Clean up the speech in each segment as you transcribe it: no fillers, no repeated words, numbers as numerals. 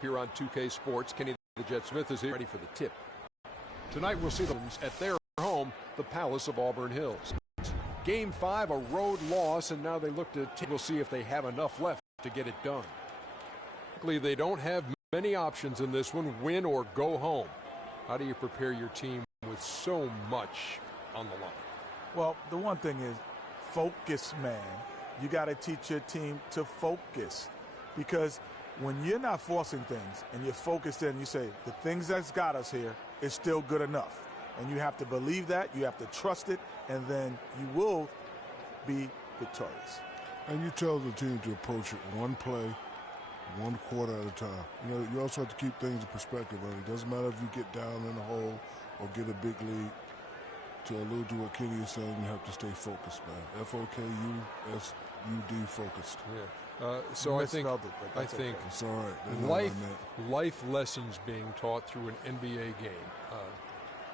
Here on 2K Sports, Kenny the Jet Smith is here ready for the tip. Tonight we'll see them at their home, the Palace of Auburn Hills. Game 5, a road loss, and now they look to we'll see if they have enough left to get it done. They don't have many options in this one, win or go home. How do you prepare your team with so much on the line? Well, the one thing is focus, man. You got to teach your team to focus, because when you're not forcing things and you're focused in, you say, the things that's got us here is still good enough. And you have to believe that, you have to trust it, and then you will be victorious. And you tell the team to approach it one play, one quarter at a time. You know, you also have to keep things in perspective. It doesn't matter if you get down in the hole or get a big lead. To allude to what Kenny is saying, you have to stay focused, man. F-O-K-U-S-U-D, focused. Yeah. So I think it's all right. Life lessons being taught through an NBA game.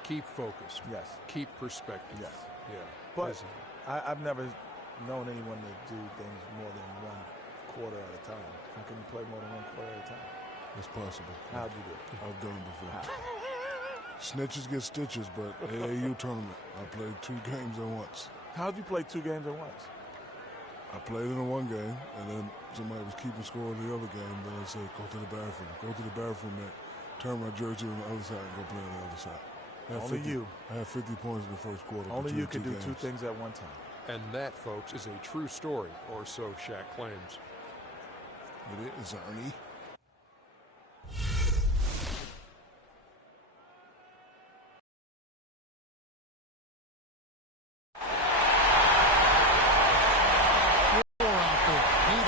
Keep focused. Yes. Keep perspective. Yes. Yeah. But I've never known anyone to do things more than one quarter at a time. How can you play more than one quarter at a time? It's possible. How'd you do it? I've done it before. Snitches get stitches, but AAU tournament, I played 2 games at once. How'd you play 2 games at once? I played in the one game, and then somebody was keeping score in the other game. Then I said, go to the bathroom. Go to the bathroom, man. Turn my jersey on the other side and go play on the other side. I had 50 points in the first quarter. Only you can do 2 things at one time. And that, folks, is a true story, or so Shaq claims. It is, Ernie.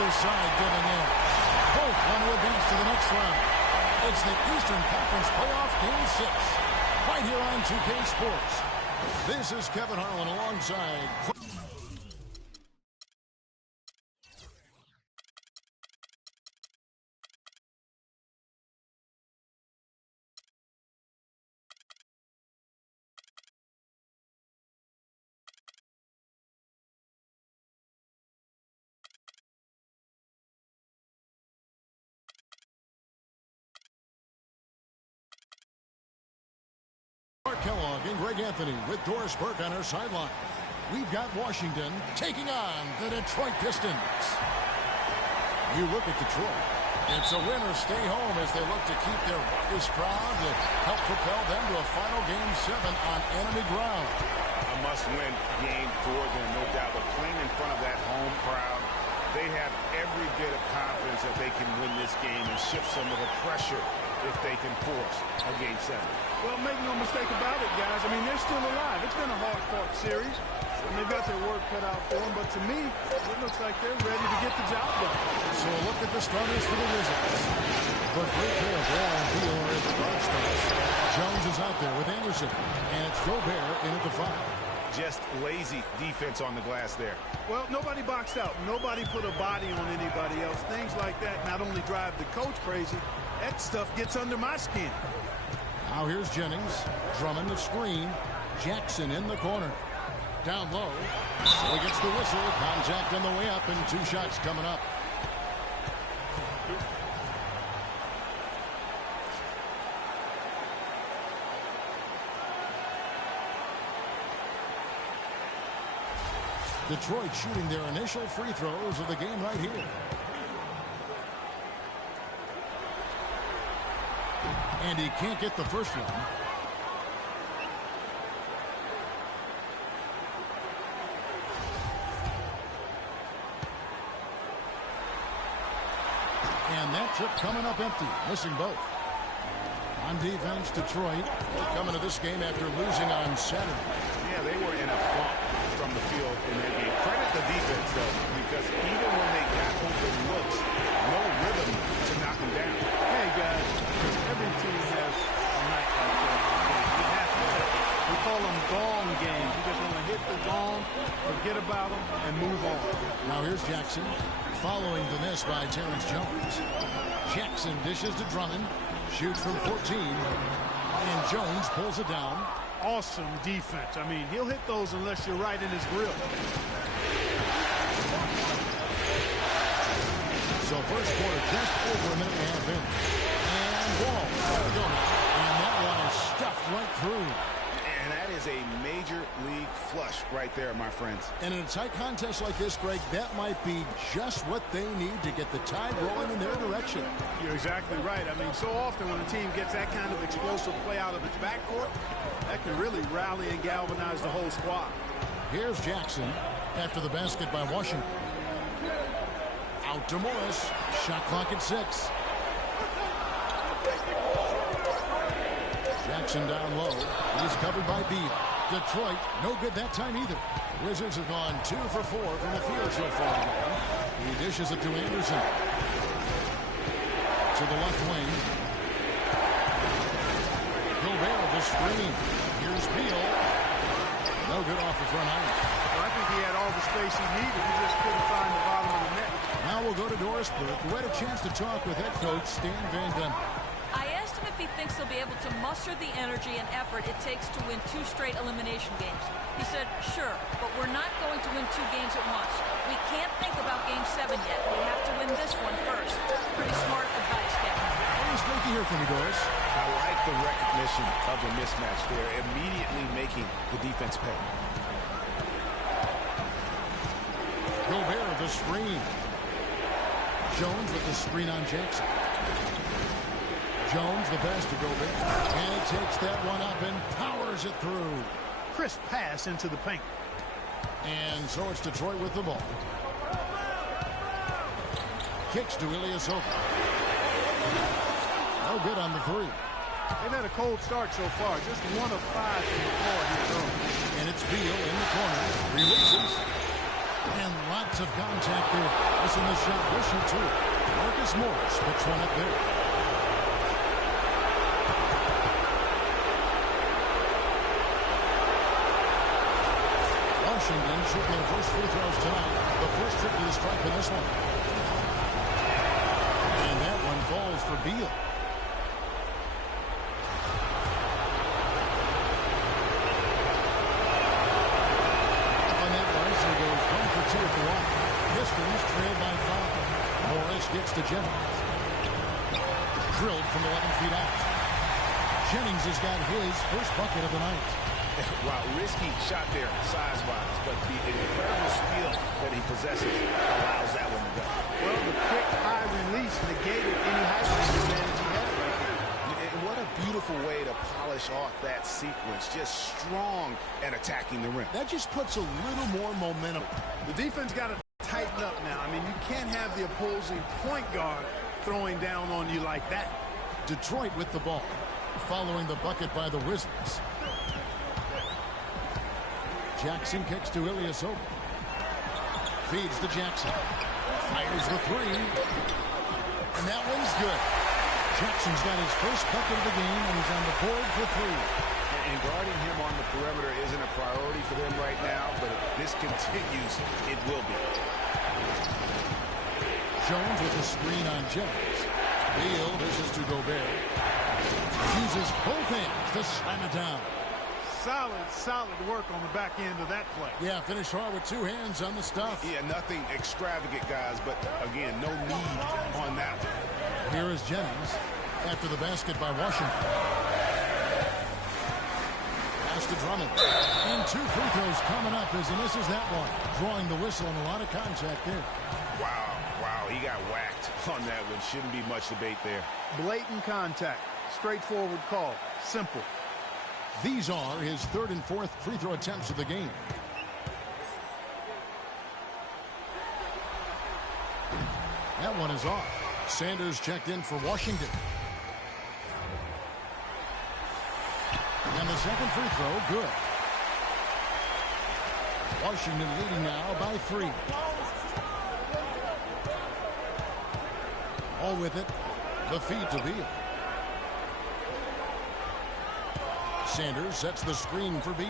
Side giving in. Both want to advance to the next round. It's the Eastern Conference Playoff Game 6. Right here on 2K Sports. This is Kevin Harlan alongside... Kellogg and Greg Anthony with Doris Burke on our sideline. We've got Washington taking on the Detroit Pistons. You look at Detroit. It's a win or stay home as they look to keep their raucous crowd to help propel them to a final Game 7 on enemy ground. A must-win game for them, no doubt. But playing in front of that home crowd, they have every bit of confidence that they can win this game and shift some of the pressure if they can force a Game 7. Well, make no mistake about it, guys. I mean, they're still alive. It's been a hard-fought series, and they've got their work cut out for them. But to me, it looks like they're ready to get the job done. So look at the starters for the Wizards. The great pair of Wall and Wheeler as the guard starts. Jones is out there with Anderson, and it's Gobert in at the 5. Just lazy defense on the glass there. Well, nobody boxed out. Nobody put a body on anybody else. Things like that not only drive the coach crazy, that stuff gets under my skin. Now here's Jennings. Drummond the screen. Jackson in the corner. Down low. So he gets the whistle. Contact on the way up and 2 shots coming up. Detroit shooting their initial free throws of the game right here. And he can't get the first one. And that trip coming up empty, missing both. On defense, Detroit coming to this game after losing on Saturday. Yeah, they were in a funk from the field in that game. Credit the defense, though, because even when they got open looks, no rhythm to knock them down. Hey, guys, every team has a night like that. We call them gong games. You just want to hit the gong, forget about them, and move on. Now here's Jackson, following the miss by Terrence Jones. Jackson dishes to Drummond, shoots from 14, and Jones pulls it down. Awesome defense. I mean, he'll hit those unless you're right in his grill. So first quarter just over a minute and a half in. right there, my friends. And in a tight contest like this, Greg, that might be just what they need to get the tide rolling in their direction. You're exactly right. I mean, so often when a team gets that kind of explosive play out of its backcourt, that can really rally and galvanize the whole squad. Here's Jackson after the basket by Washington. Out to Morris. Shot clock at 6. Jackson down low. He's covered by Beal. Detroit, no good that time either. Wizards have gone 2 for 4 from the field so far today. He dishes it to Anderson. To the left wing. Gobert, the screen. Here's Beal. No good off the front iron. Well, I think he had all the space he needed. He just couldn't find the bottom of the net. Now we'll go to Dorisburg, who had a chance to talk with head coach Stan Van Gundy. I asked him if he thinks he'll be able to muster the energy and effort it takes to win 2 straight elimination games. He said, sure, but we're not going to win 2 games at once. We can't think about Game 7 yet. We have to win this one first. Pretty smart advice, Kevin. Always great to hear from you, Doris. I like the recognition of the mismatch there, immediately making the defense pay. Gobert, the screen. Jones with the screen on Jackson. Jones, the pass to Gobert. And he takes that one up and powers it through. Crisp pass into the paint. And so it's Detroit with the ball. Kicks to Ilyasova. No good on the 3. They've had a cold start so far. Just 1 of 5 from the floor here early. And it's Beal in the corner. Releases. And lots of contact there. Missing the shot. He'll shoot 2. Marcus Morris puts one up there. Washington shooting their first free throws tonight. The first trip to the stripe in this one. And that one falls for Beal. On that one, so goes 1 for 2 at the line. Pistons trail by 5. Morris gets to Jennings. Drilled from 11 feet out. Jennings has got his first bucket of the night. Wow, risky shot there, size-wise, but the incredible skill that he possesses allows that one to go. Well, the quick high release negated any high advantage he had right there. And what a beautiful way to polish off that sequence. Just strong at attacking the rim. That just puts a little more momentum. The defense got to tighten up now. I mean, you can't have the opposing point guard throwing down on you like that. Detroit with the ball, following the bucket by the Wizards. Jackson kicks to Ilyasova. Feeds to Jackson. Fires the 3. And that one's good. Jackson's got his first bucket of the game, and he's on the board for 3. And guarding him on the perimeter isn't a priority for them right now, but if this continues, it will be. Jones with the screen on Jennings. Beal dishes to Gobert. Uses both hands to slam it down. Solid work on the back end of that play. Yeah, finish hard with 2 hands on the stuff. Yeah, nothing extravagant, guys, but again, no need on that one. Here is Jennings after the basket by Washington. Pass to Drummond. And 2 free throws coming up as he misses that one. Drawing the whistle and a lot of contact there. Wow, he got whacked on that one. Shouldn't be much debate there. Blatant contact. Straightforward call. Simple. These are his 3rd and 4th free throw attempts of the game. That one is off. Sanders checked in for Washington. And the second free throw, good. Washington leading now by 3. All with it. The feed to Beal. Sanders sets the screen for Beal.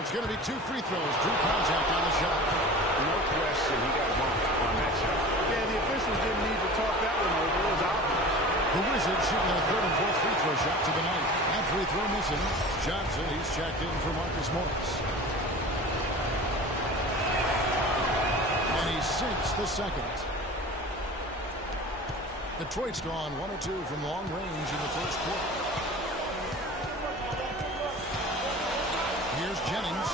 It's going to be 2 free throws. Drew contact on the shot. No question he got bumped on that shot. Yeah, the officials didn't need to talk that one over. It was obvious. The Wizards shooting their 3rd and 4th free throw shots of the night. That free throw missing. Johnson, he's checked in for Marcus Morris. And he sinks the second. Detroit's gone 1 or 2 from long range in the first quarter. Here's Jennings.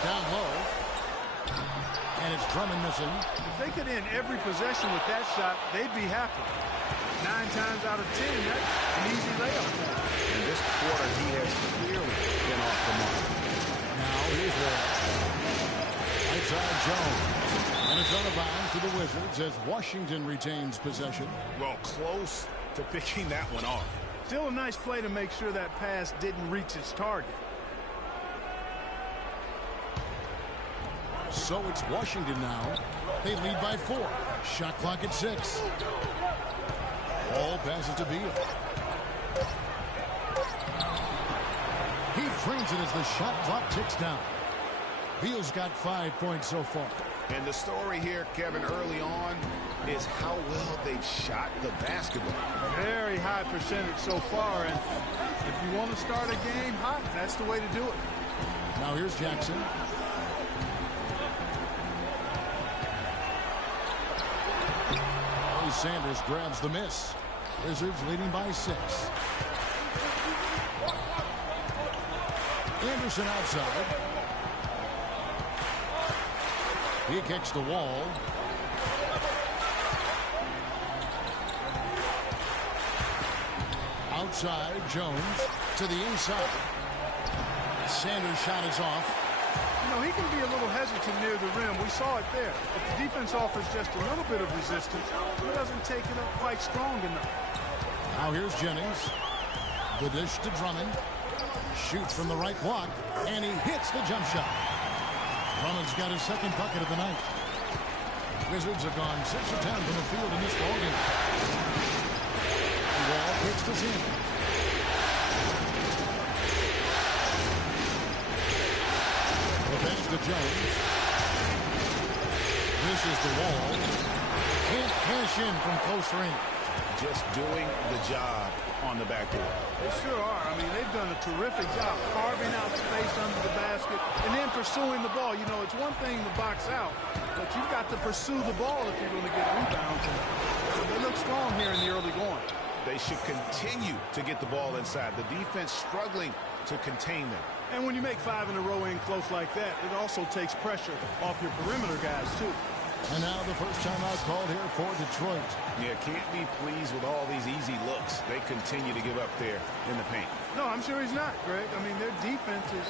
Down low. And it's Drummond missing. If they could end every possession with that shot, they'd be happy. 9 times out of 10, that's an easy layup for him. In this quarter, he has clearly been off the mark. Now here's Wall. Outside Jones. And it's out of bounds to the Wizards as Washington retains possession. Well, close to picking that one off. Still a nice play to make sure that pass didn't reach its target. So it's Washington now. They lead by 4. Shot clock at 6. Ball passes to Beal. He trains it as the shot clock ticks down. Beal's got 5 points so far. And the story here, Kevin, early on is how well they've shot the basketball. Very high percentage so far, and if you want to start a game hot, that's the way to do it. Now here's Jackson. Sanders grabs the miss. Wizards leading by 6. Anderson outside. He kicks the wall. Outside, Jones to the inside. Sanders' shot is off. You know, he can be a little hesitant near the rim. We saw it there. If the defense offers just a little bit of resistance, he doesn't take it up quite strong enough. Now here's Jennings. The dish to Drummond. Shoots from the right block, and he hits the jump shot. Drummond's got his second bucket of the night. Wizards have gone 6 of 10 from the field in this ballgame. Wall kicks to Sanders. Pass to Jones. This is the Wall. Can't cash in from close range. Just doing the job on the backboard. They sure are. I mean, they've done a terrific job carving out space under the basket and then pursuing the ball. You know, it's one thing to box out, but you've got to pursue the ball if you're going to get rebounds. And they look strong here in the early going. They should continue to get the ball inside. The defense struggling to contain them. And when you make 5 in a row in close like that, it also takes pressure off your perimeter guys, too. And now the first time out called here for Detroit. Yeah, can't be pleased with all these easy looks they continue to give up there in the paint. No, I'm sure he's not, Greg. I mean, their defense is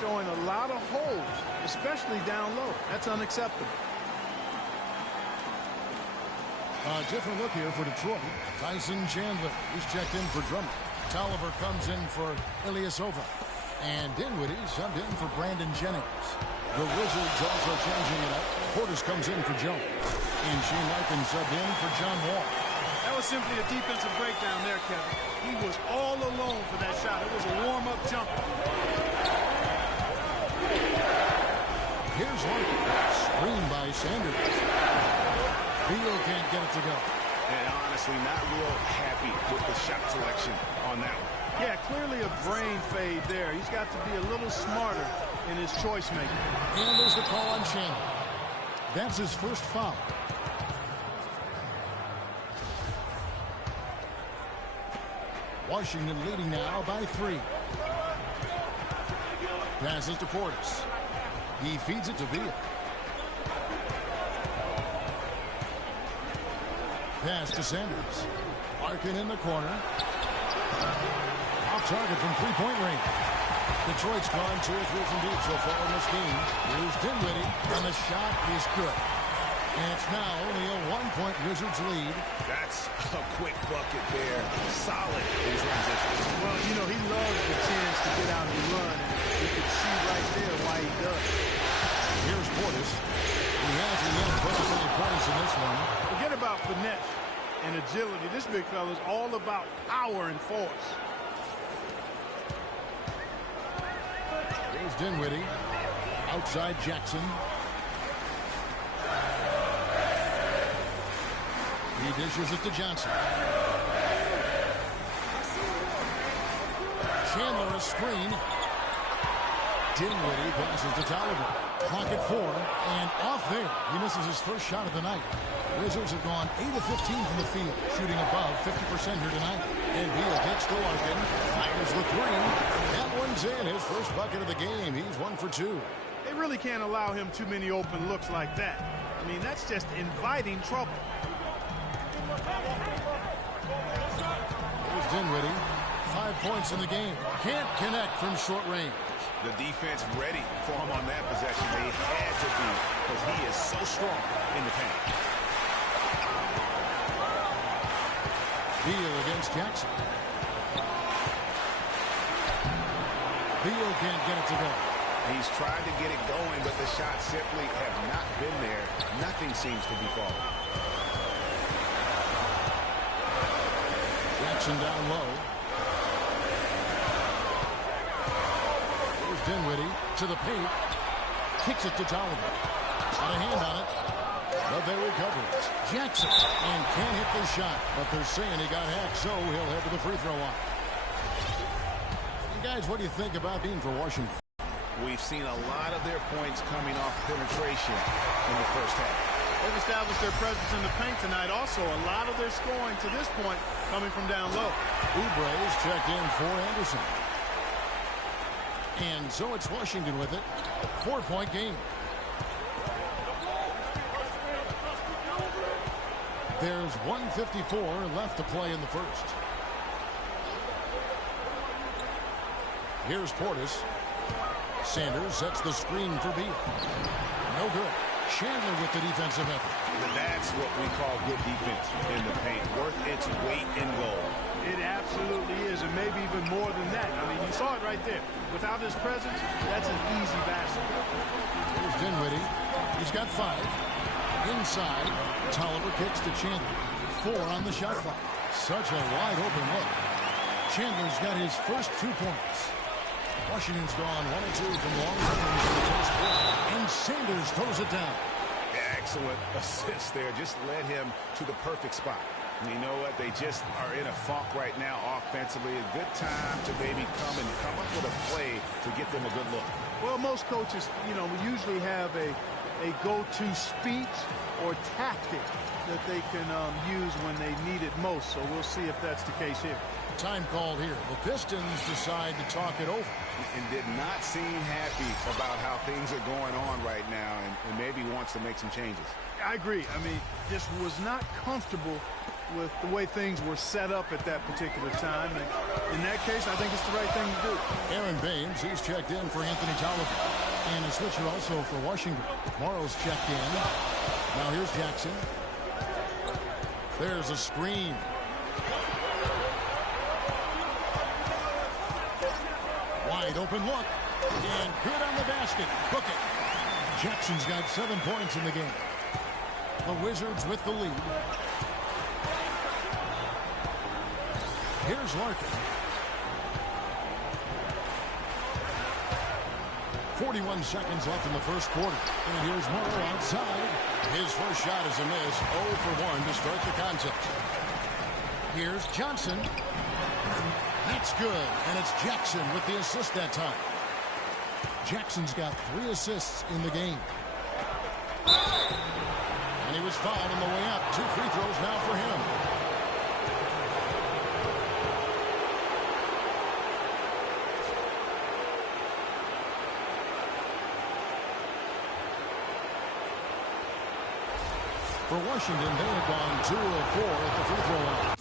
showing a lot of holes, especially down low. That's unacceptable. A different look here for Detroit. Tyson Chandler, he's checked in for Drummond. Tolliver comes in for Ilyasova. And Dinwiddie subbed in for Brandon Jennings. The Wizards also changing it up. Portis comes in for Jones. And Shane Larkin subbed in for John Wall. That was simply a defensive breakdown there, Kevin. He was all alone for that shot. It was a warm-up jumper. Here's Larkin. Screen by Sanders. Beal can't get it to go. And honestly, not real happy with the shot selection on that one. Yeah, clearly a brain fade there. He's got to be a little smarter in his choice making. And there's the call on Chandler. That's his first foul. Washington leading now by 3. Passes to Portis. He feeds it to Beal. Pass to Sanders. Larkin in the corner. Off target from three-point range. Detroit's gone 2 or 3 from deep so far in this game. Here's Dinwiddie, and the shot is good. And it's now only a 1-point Wizards lead. That's a quick bucket there. Solid in transition. Well, you know, he loves the chance to get out and run. And you can see right there why he does. Here's Portis. He hasn't yet put up any points in this one. Forget about finesse and agility. This big fella is all about power and force. Here's Dinwiddie. Outside Jackson. He dishes it to Johnson. Chandler a screen. Dinwiddie passes to Tolliver. Pocket 4, and off there. He misses his first shot of the night. Wizards have gone 8 of 15 from the field, shooting above 50% here tonight. And Beal gets to Larkin, fires the three. That one's in. His first bucket of the game. He's 1 for 2. They really can't allow him too many open looks like that. I mean, that's just inviting trouble. Here's Dinwiddie. 5 points in the game. Can't connect from short range. The defense ready for him on that possession. They had to be, because he is so strong in the paint. Beal against Jackson. Beal can't get it to go. He's tried to get it going, but the shots simply have not been there. Nothing seems to be falling. Jackson down low. Here's Dinwiddie to the paint. Kicks it to Tolliver. Got a hand on it. But they recover it. Jackson. And can't hit the shot. But they're saying he got hacked, so he'll head to the free throw line. And guys, what do you think about being for Washington? We've seen a lot of their points coming off penetration in the first half. They've established their presence in the paint tonight. Also, a lot of their scoring to this point coming from down low. Oubre's checked in for Anderson. And so it's Washington with it. 4-point game. There's 1:54 left to play in the first. Here's Portis. Sanders sets the screen for Beal. No good. Chandler with the defensive effort. That's what we call good defense in the paint. Worth its weight in gold. It absolutely is, and maybe even more than that. I mean, you saw it right there. Without his presence, that's an easy basket. Here's Dinwiddie. He's got 5. Inside, Tolliver kicks to Chandler. 4 on the shot clock. Such a wide open look. Chandler's got his first 2 points. Washington's gone 1 and 2 from long range in the first quarter. And Sanders throws it down. Excellent assist there. Just led him to the perfect spot. And you know what? They just are in a funk right now offensively. A good time to maybe come up with a play to get them a good look. Well, most coaches, we usually have a go-to speech or tactic that they can use when they need it most. So we'll see if that's the case here. Time called here. The Pistons decide to talk it over. And did not seem happy about how things are going on right now, and maybe wants to make some changes. I agree. I mean, just was not comfortable with the way things were set up at that particular time. And in that case, I think it's the right thing to do. Aaron Baines, he's checked in for Anthony Tolliver. And a switcher also for Washington. Morrow's checked in. Now here's Jackson. There's a screen. Wide open look. And good on the basket. Book it. Jackson's got 7 points in the game. The Wizards with the lead. Here's Larkin. 41 seconds left in the first quarter. And here's Morrow outside. His first shot is a miss. 0 for 1 to start the contest. Here's Johnson. That's good. And it's Jackson with the assist that time. Jackson's got 3 assists in the game. And he was fouled on the way up. 2 free throws now for him. For Washington, they have gone 2 of 4 at the free throw line.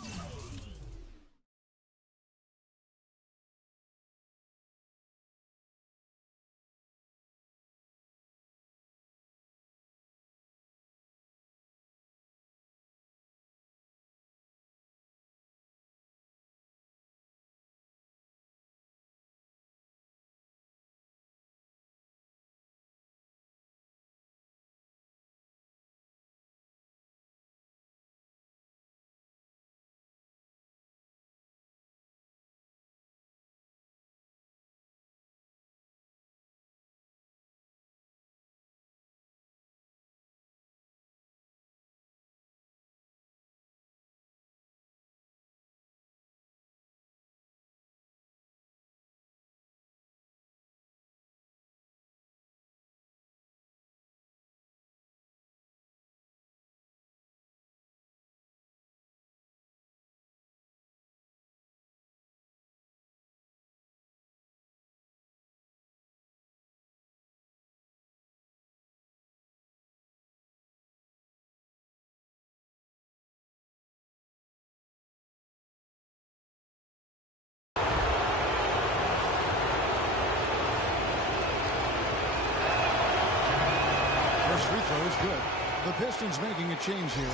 Pistons making a change here.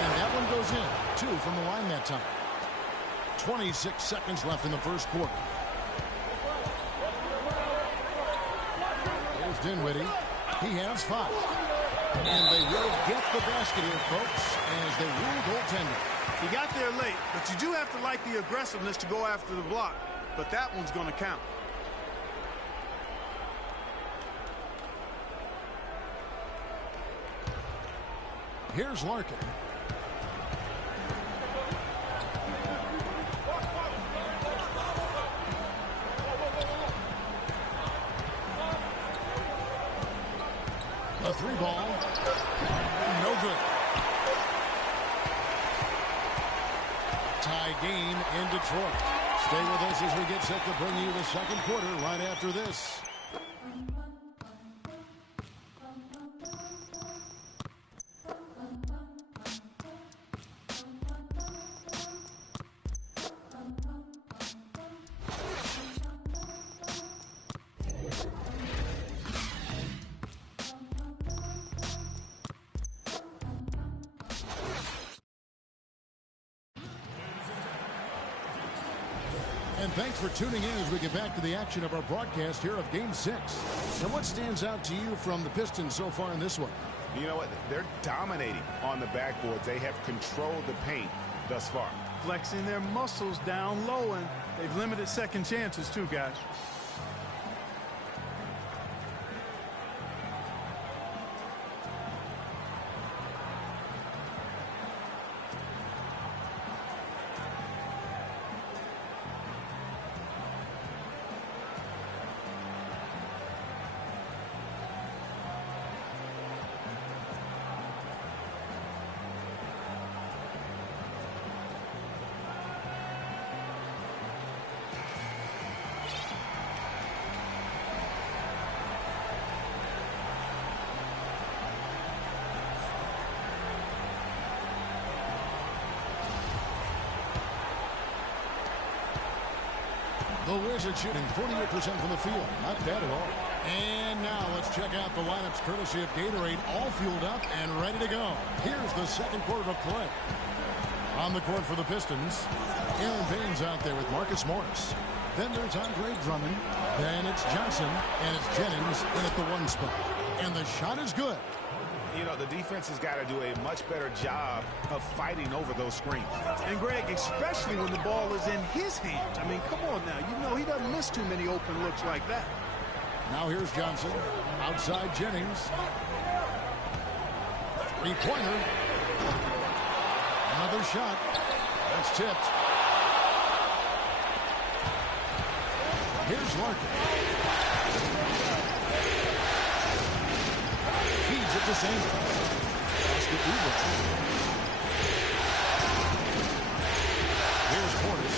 And that one goes in. 2 from the line that time. 26 seconds left in the first quarter. Here's Dinwiddie. He has 5. And they will get the basket here, folks, as they rule goaltender. He got there late, but you do have to like the aggressiveness to go after the block. But that one's going to count. Here's Larkin. A 3-ball. No good. Tie game in Detroit. Stay with us as we get set to bring you the second quarter right after this. And thanks for tuning in as we get back to the action of our broadcast here of Game 6. And what stands out to you from the Pistons so far in this one? You know what? They're dominating on the backboards. They have controlled the paint thus far. Flexing their muscles down low, and they've limited second chances too, guys. The Wizards shooting 48% from the field. Not bad at all. And now let's check out the lineups courtesy of Gatorade, all fueled up and ready to go. Here's the second quarter of play. On the court for the Pistons, Aaron Baines out there with Marcus Morris. Then there's Andre Drummond. Then it's Johnson, and it's Jennings in at the 1 spot. And the shot is good. You know, the defense has got to do a much better job of fighting over those screens. And Greg, especially when the ball is in his hands. I mean, come on now. You know he doesn't miss too many open looks like that. Now here's Johnson. Outside Jennings. 3-pointer. Another shot. That's tipped. Here's Larkin. Feeds it to Sanders. Basket Uber. Here's Portis.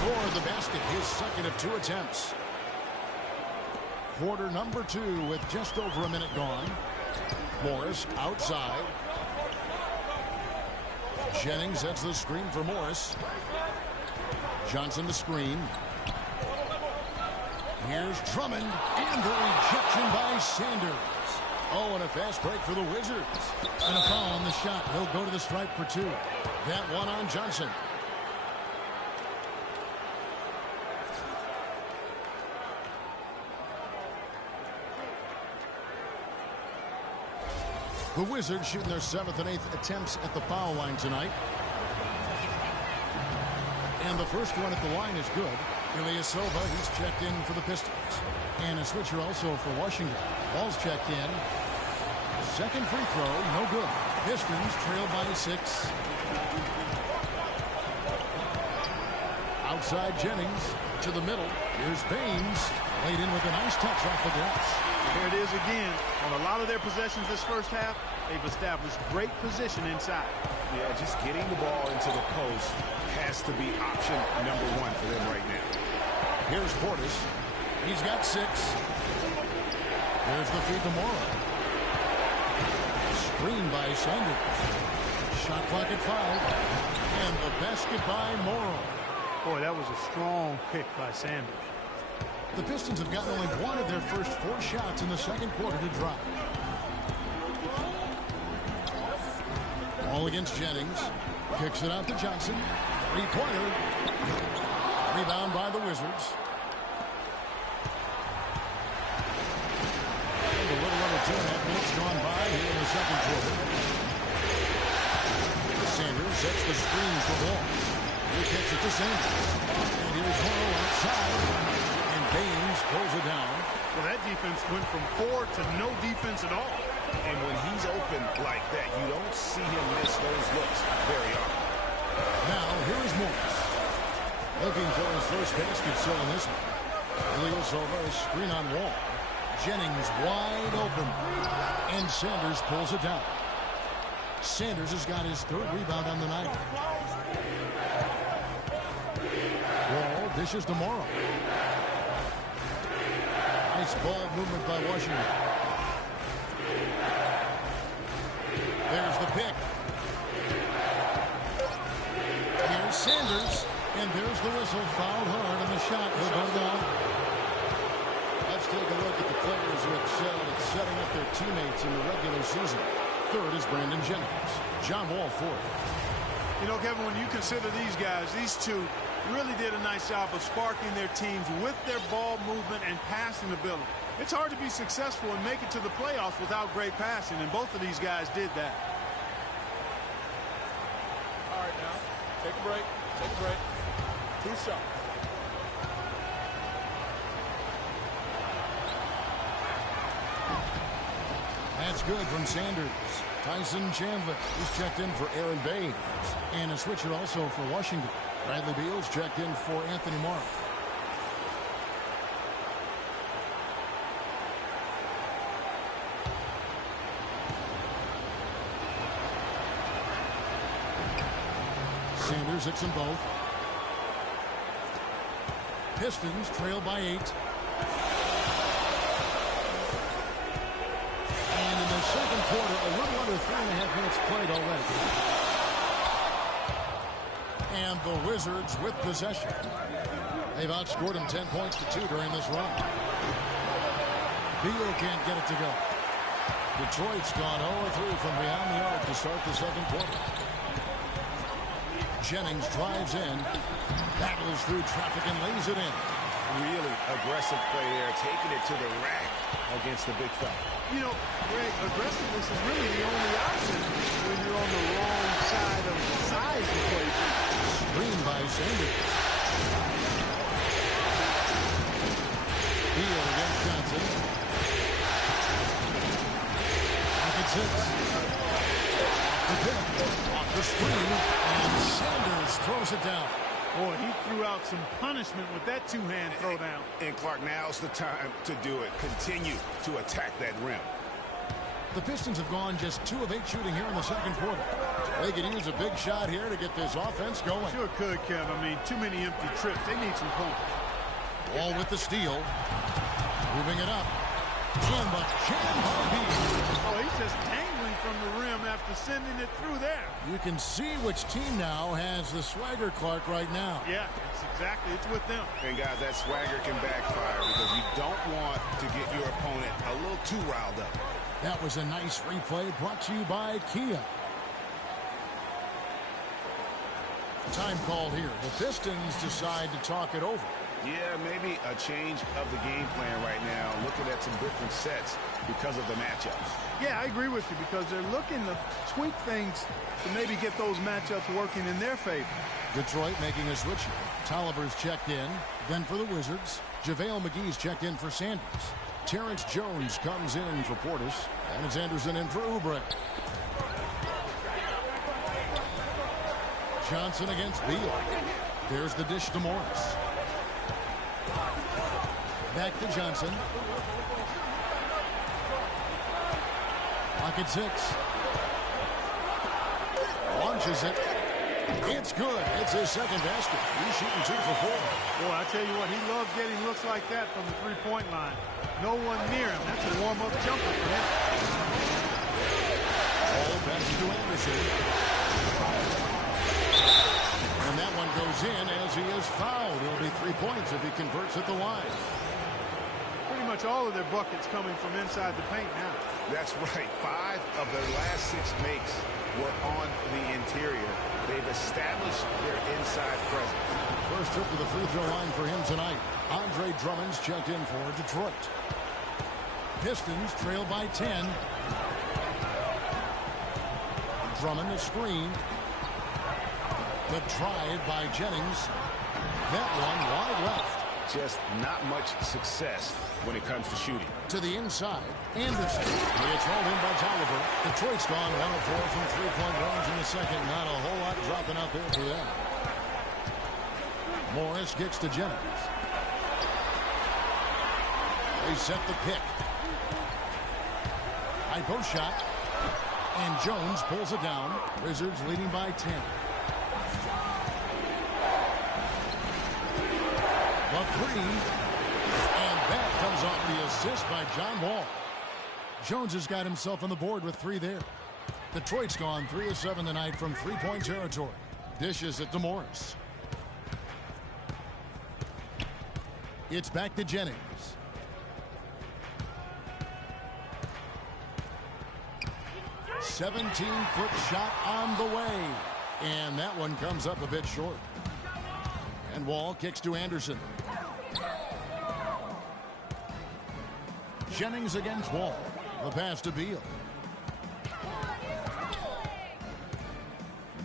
For the basket, his second of 2 attempts. Quarter number 2 with just over a minute gone. Morris outside. Jennings sets the screen for Morris. Johnson the screen. Here's Drummond, and the rejection by Sanders. Oh, and a fast break for the Wizards. And a foul on the shot. He'll go to the stripe for 2. That one on Johnson. The Wizards shooting their 7th and 8th attempts at the foul line tonight. And the first one at the line is good. Ilyasova, he's checked in for the Pistons. And a switcher also for Washington. Ball's checked in. Second free throw, no good. Pistons trail by 6. Outside Jennings to the middle. Here's Baines. Laid in with a nice touch off the glass. There it is again. On a lot of their possessions this first half, they've established great position inside. Yeah, just getting the ball into the post has to be option number 1 for them right now. Here's Portis. He's got 6. There's the feed to Morrow. Screen by Sanders. Shot clock at 5. And the basket by Morrow. Boy, that was a strong pick by Sanders. The Pistons have gotten only one of their first 4 shots in the second quarter to drop. All against Jennings. Kicks it out to Johnson. 3-pointer. Rebound by the Wizards. And a little under 2.5 minutes gone by here in the second quarter. Sanders sets the screen for Wall. He kicks it to Sanders. And here's Morrow outside. And Baines pulls it down. Well, that defense went from 4 to no defense at all. And when he's open like that, you don't see him miss those looks very often. Now, here is Morris. Looking for his first basket still in this one. Ilyasova, screen on Wall. Jennings wide open. And Sanders pulls it down. Sanders has got his 3rd rebound on the night. Wall dishes to Morrow. Nice ball movement by Washington. There's the pick. Here's Sanders. And there's the whistle. Fouled hard, and the shot will go down. Let's take a look at the players who excelled at setting up their teammates in the regular season. 3rd is Brandon Jennings. John Wall 4th. You know, Kevin, when you consider these guys, these two really did a nice job of sparking their teams with their ball movement and passing ability. It's hard to be successful and make it to the playoffs without great passing, and both of these guys did that. All right, now, take a break. Take a break. 2 shots. That's good from Sanders. Tyson Chandler is checked in for Aaron Baines. And a switcher also for Washington. Bradley Beal's checked in for Anthony Morrow. Sanders hits them both. Pistons trail by 8. And in the second quarter, a little under 3.5 minutes played already. And the Wizards with possession. They've outscored them 10 points to 2 during this run. Beal can't get it to go. Detroit's gone 0-3 from beyond the arc to start the second quarter. Jennings drives in, battles through traffic and lays it in. Really aggressive play there, taking it to the rack against the big fella. You know, Greg, aggressiveness is really the only option when you're on the wrong side of the size equation. Screen by Sanders. Beal against Johnson. Pocket 6. The pick off the screen, and Sanders throws it down. Boy, he threw out some punishment with that two-hand throwdown. And Clark, now's the time to do it. Continue to attack that rim. The Pistons have gone just 2 of 8 shooting here in the second quarter. They could use a big shot here to get this offense going. Sure could, Kev. I mean, too many empty trips. They need some points. Wall with the steal. Moving it up. Jam by Beal. Oh, he's just dangling from the rim after sending it through there. You can see which team now has the swagger, Clark, right now. Yeah, it's with them. And guys, that swagger can backfire because you don't want to get your opponent a little too riled up. That was a nice replay brought to you by Kia. Time called here. The Pistons decide to talk it over. Yeah, maybe a change of the game plan right now, looking at some different sets because of the matchups. Yeah, I agree with you because they're looking to tweak things to maybe get those matchups working in their favor. Detroit making a switch here. Tolliver's checked in. Then for the Wizards, JaVale McGee's checked in for Sanders. Terrence Jones comes in for Portis. And it's Anderson in for Oubre. Johnson against Beal. There's the dish to Morris. Back to Johnson. Pocket 6. Launches it. It's good. It's his second basket. He's shooting 2 for 4. Boy, I tell you what, he loves getting looks like that from the three-point line. No one near him. That's a warm-up jumper for him. Ball back to Anderson. one goes in as he is fouled. It'll be 3 points if he converts at the line. Pretty much all of their buckets coming from inside the paint now. That's right. 5 of their last 6 makes were on the interior. They've established their inside presence. First trip to the free throw line for him tonight. Andre Drummond's checked in for Detroit. Pistons trail by 10. Drummond a screen. The drive by Jennings. That one wide left. Just not much success when it comes to shooting. To the inside, Anderson. It's rolled in by Tolliver. Detroit's gone 104 from three-point range in the second. Not a whole lot dropping out there for them. Morris gets to Jennings. They set the pick. High post shot. And Jones pulls it down. Wizards leading by 10. The three, and that comes off the assist by John Wall. Jones has got himself on the board with 3 there. Detroit's gone 3 of 7 tonight from three-point territory. Dishes it to Morris. It's back to Jennings. A 17-foot shot on the way, and that one comes up a bit short. And Wall kicks to Anderson. Jennings against Wall. The pass to Beal.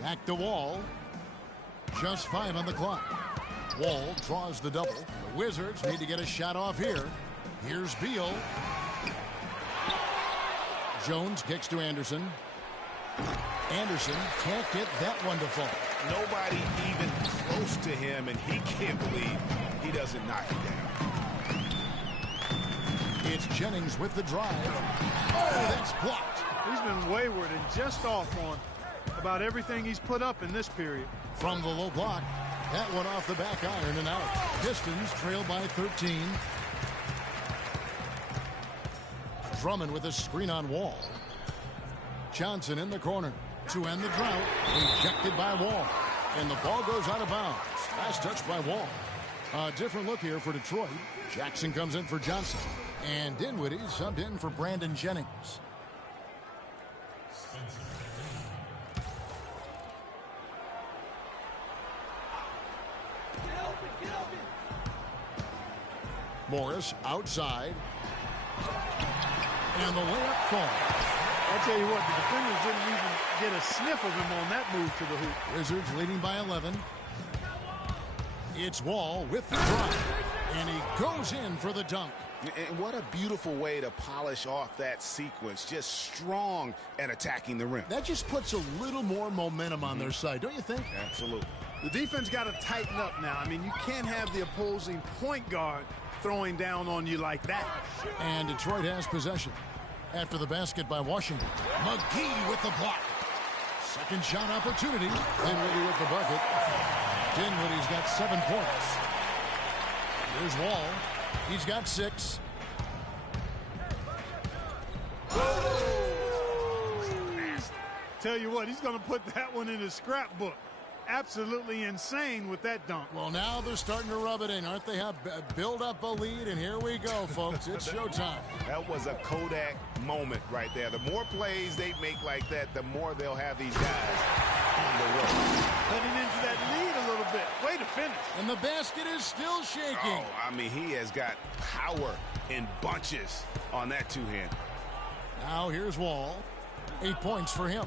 Back to Wall. Just 5 on the clock. Wall draws the double. The Wizards need to get a shot off here. Here's Beal. Jones kicks to Anderson. Anderson can't get that one to fall. Nobody even close to him, and he can't believe he doesn't knock it down. It's Jennings with the drive. Oh, that's blocked. He's been wayward and just off on about everything he's put up in this period. From the low block, that one off the back iron and out. Pistons trail by 13. Drummond with a screen on Wall. Johnson in the corner to end the drought. Rejected by Wall. And the ball goes out of bounds. Last touch by Wall. A different look here for Detroit. Jackson comes in for Johnson. And Dinwiddie subbed in for Brandon Jennings. Morris outside. And the layup falls. I'll tell you what, the defenders didn't even get a sniff of him on that move to the hoop. Wizards leading by 11. It's Wall with the drive. And he goes in for the dunk. And what a beautiful way to polish off that sequence. Just strong and attacking the rim. That just puts a little more momentum on their side, don't you think? Absolutely. The defense got to tighten up now. I mean, you can't have the opposing point guard throwing down on you like that. And Detroit has possession. After the basket by Washington. McGee with the block. Second shot opportunity. Dinwiddie with the bucket. Dinwiddie's got 7 points. Here's Wall. He's got 6. Tell you what, he's going to put that one in his scrapbook. Absolutely insane with that dunk. Well, now they're starting to rub it in, aren't they? Have build up a lead, and here we go, folks. It's showtime. That was a Kodak moment right there. The more plays they make like that, the more they'll have these guys on the road. Heading into that lead a little bit. Way to finish. And the basket is still shaking. Oh, I mean, he has got power in bunches on that two-hand. Now here's Wall. 8 points for him.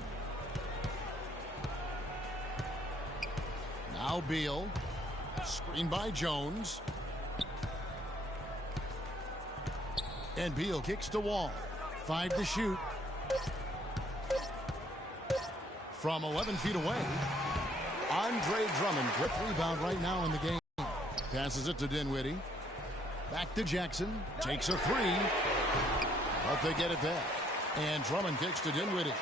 Now Beal. Screen by Jones. And Beal kicks to Wall. 5 to shoot. From 11 feet away. Andre Drummond, quick rebound right now in the game. Passes it to Dinwiddie. Back to Jackson. Takes a 3. But they get it back. And Drummond kicks to Dinwiddie.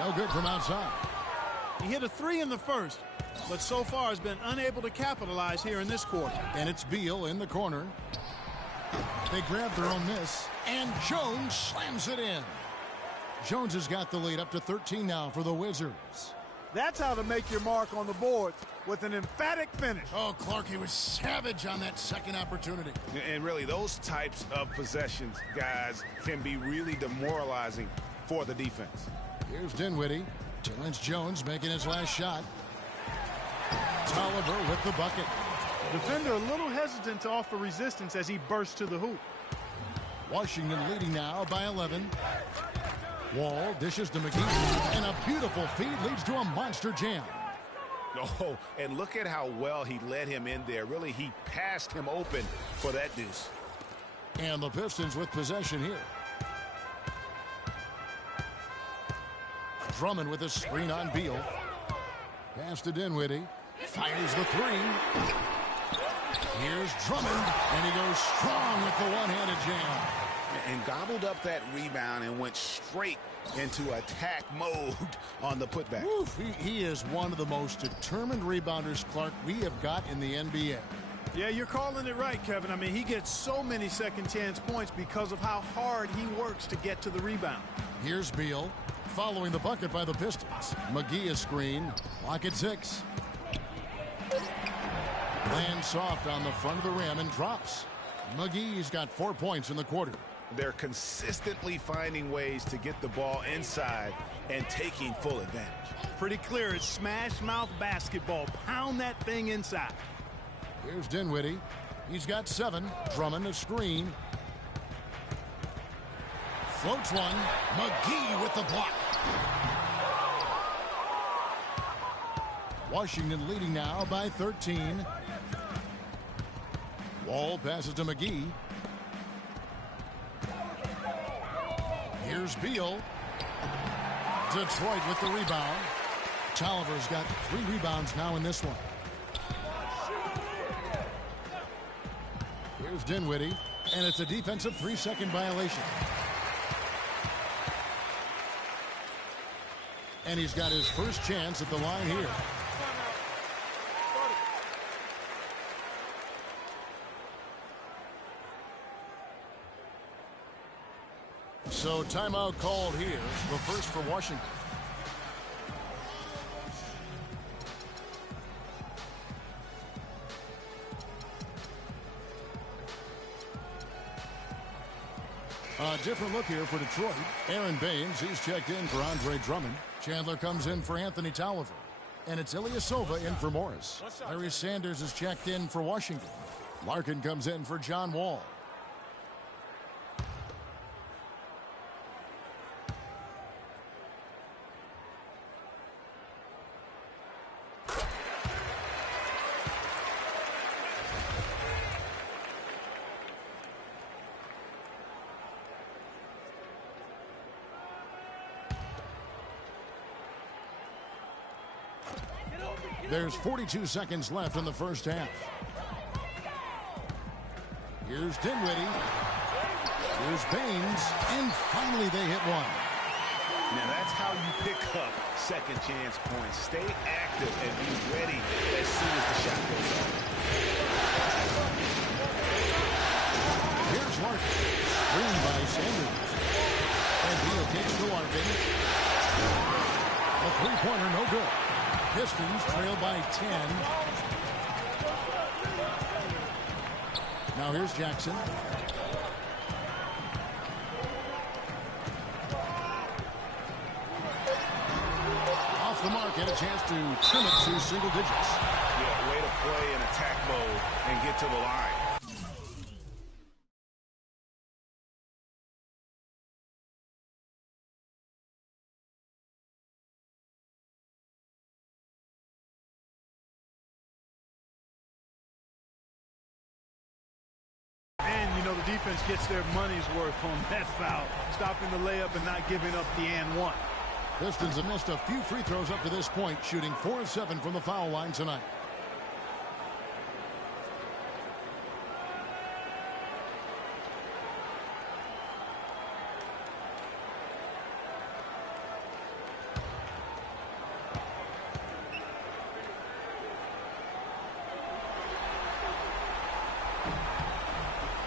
No good from outside. He hit a 3 in the first, but so far has been unable to capitalize here in this quarter. And it's Beal in the corner. They grab their own miss. And Jones slams it in. Jones has got the lead up to 13 now for the Wizards. That's how to make your mark on the board with an emphatic finish. Oh, Clark, he was savage on that second opportunity. And really, those types of possessions, guys, can be really demoralizing for the defense. Here's Dinwiddie. Terrence Jones making his last shot. Tolliver with the bucket. Defender a little hesitant to offer resistance as he bursts to the hoop. Washington leading now by 11. Wall dishes to McGee, and a beautiful feed leads to a monster jam. Oh, and look at how well he led him in there. Really, he passed him open for that deuce. And the Pistons with possession here. Drummond with a screen on Beal. Pass to Dinwiddie. Fires the three. Here's Drummond, and he goes strong with the one-handed jam. And gobbled up that rebound and went straight into attack mode on the putback. Oof, he is one of the most determined rebounders, Clark, we have got in the NBA. Yeah, you're calling it right, Kevin. I mean, he gets so many second-chance points because of how hard he works to get to the rebound. Here's Beal, following the bucket by the Pistons. McGee is screen. Clock at 6. Lands soft on the front of the rim and drops. McGee's got 4 points in the quarter. They're consistently finding ways to get the ball inside and taking full advantage. Pretty clear. It's smash mouth basketball. Pound that thing inside. Here's Dinwiddie. He's got 7. Drummond a screen. Floats one. McGee with the block. Washington leading now by 13. Wall passes to McGee. Here's Beal. Detroit with the rebound. Tolliver's got 3 rebounds now in this one. Here's Dinwiddie, and it's a defensive 3-second violation. And he's got his first chance at the line here. So timeout called here, the first for Washington. A different look here for Detroit. Aaron Baines, he's checked in for Andre Drummond. Chandler comes in for Anthony Tolliver. And it's Ilyasova in for Morris. Larry Sanders is checked in for Washington. Larkin comes in for John Wall. There's 42 seconds left in the first half. Here's Dinwiddie. Here's Baines. And finally they hit one. Now that's how you pick up second chance points. Stay active and be ready as soon as the shot goes off. Here's Larkin. Screened by Sanders. And Beal kicks to Larkin. A three-pointer, no good. Pistons trail by 10. Now here's Jackson. Off the mark and a chance to trim it to single digits. Yeah, way to play in attack mode and get to the line. And, you know, the defense gets their money's worth on that foul, stopping the layup and not giving up the and one. Pistons have missed a few free throws up to this point, shooting 4 of 7 from the foul line tonight.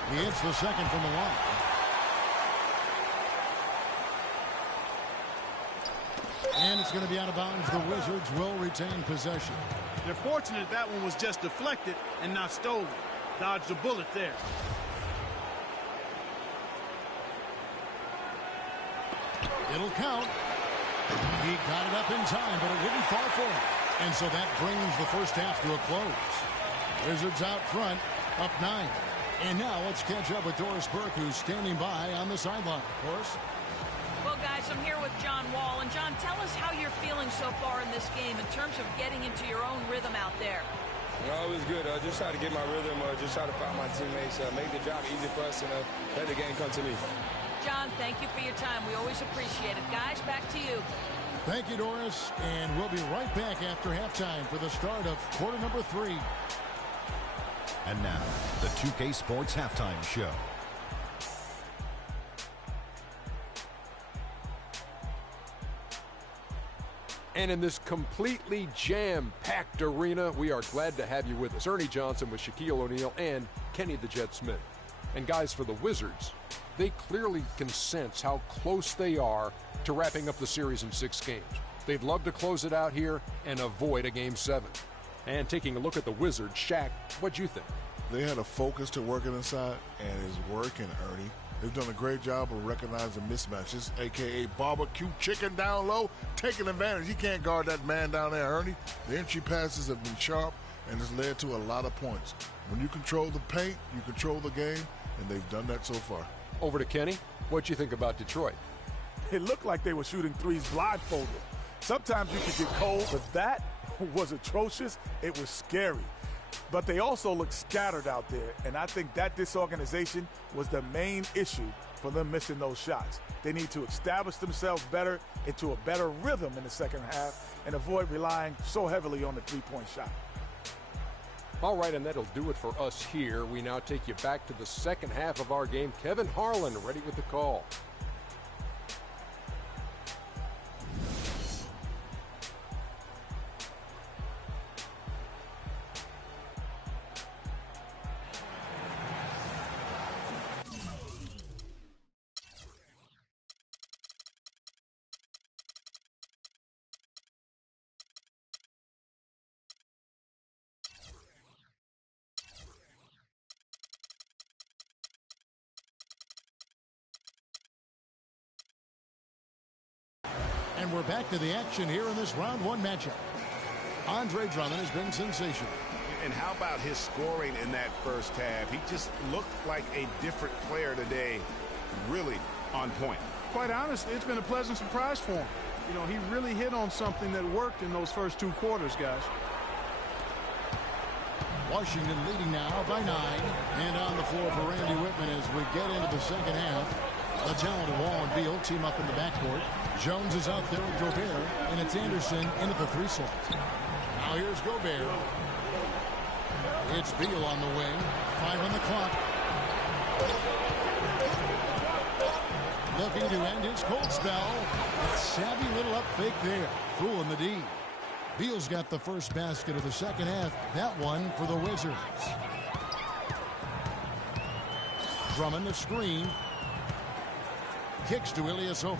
He hits the second from the line. And it's going to be out of bounds. The Wizards will retain possession. They're fortunate that one was just deflected and not stolen. Dodged a bullet there. It'll count. He got it up in time, but it wouldn't fall for him. And so that brings the first half to a close. Wizards out front, up 9. And now let's catch up with Doris Burke, who's standing by on the sideline. Doris? Well, guys, I'm here with John Wall. And, John, tell us how you're feeling so far in this game in terms of getting into your own rhythm out there. No, it was good. Just try to get my rhythm, just try to find my teammates, make the job easy for us, and let the game come to me. John, thank you for your time. We always appreciate it. Guys, back to you. Thank you, Doris. And we'll be right back after halftime for the start of quarter number 3. And now, the 2K Sports Halftime Show. And in this completely jam-packed arena, we are glad to have you with us. Ernie Johnson with Shaquille O'Neal and Kenny the Jet Smith. And guys, for the Wizards, they clearly can sense how close they are to wrapping up the series in 6 games. They'd love to close it out here and avoid a Game 7. And taking a look at the Wizards, Shaq, what'd you think? They had a focus to working inside, and it's working, Ernie. They've done a great job of recognizing mismatches, a.k.a. barbecue chicken down low, taking advantage. He can't guard that man down there, Ernie. The entry passes have been sharp, and it's led to a lot of points. When you control the paint, you control the game, and they've done that so far. Over to Kenny. What'd you think about Detroit? It looked like they were shooting threes blindfolded. Sometimes you could get cold, but that was atrocious. It was scary. But they also looked scattered out there, and I think that disorganization was the main issue for them missing those shots. They need to establish themselves better into a better rhythm in the second half and avoid relying so heavily on the three-point shot. All right, and that'll do it for us here. We now take you back to the second half of our game. Kevin Harlan ready with the call. And we're back to the action here in this round 1 matchup. Andre Drummond has been sensational. And how about his scoring in that first half? He just looked like a different player today. Really on point. Quite honestly, it's been a pleasant surprise for him. You know, he really hit on something that worked in those first 2 quarters, guys. Washington leading now by 9. And on the floor for Randy Whitman as we get into the second half. The talented Wall and Beal team up in the backcourt. Jones is out there with Gobert, and it's Anderson into the 3 slot. Now here's Gobert. It's Beal on the wing. 5 on the clock. Looking to end his cold spell. A savvy little up fake there. Fooling the D. Beal's got the first basket of the second half. That one for the Wizards. Drummond the screen. Kicks to Ilyasova.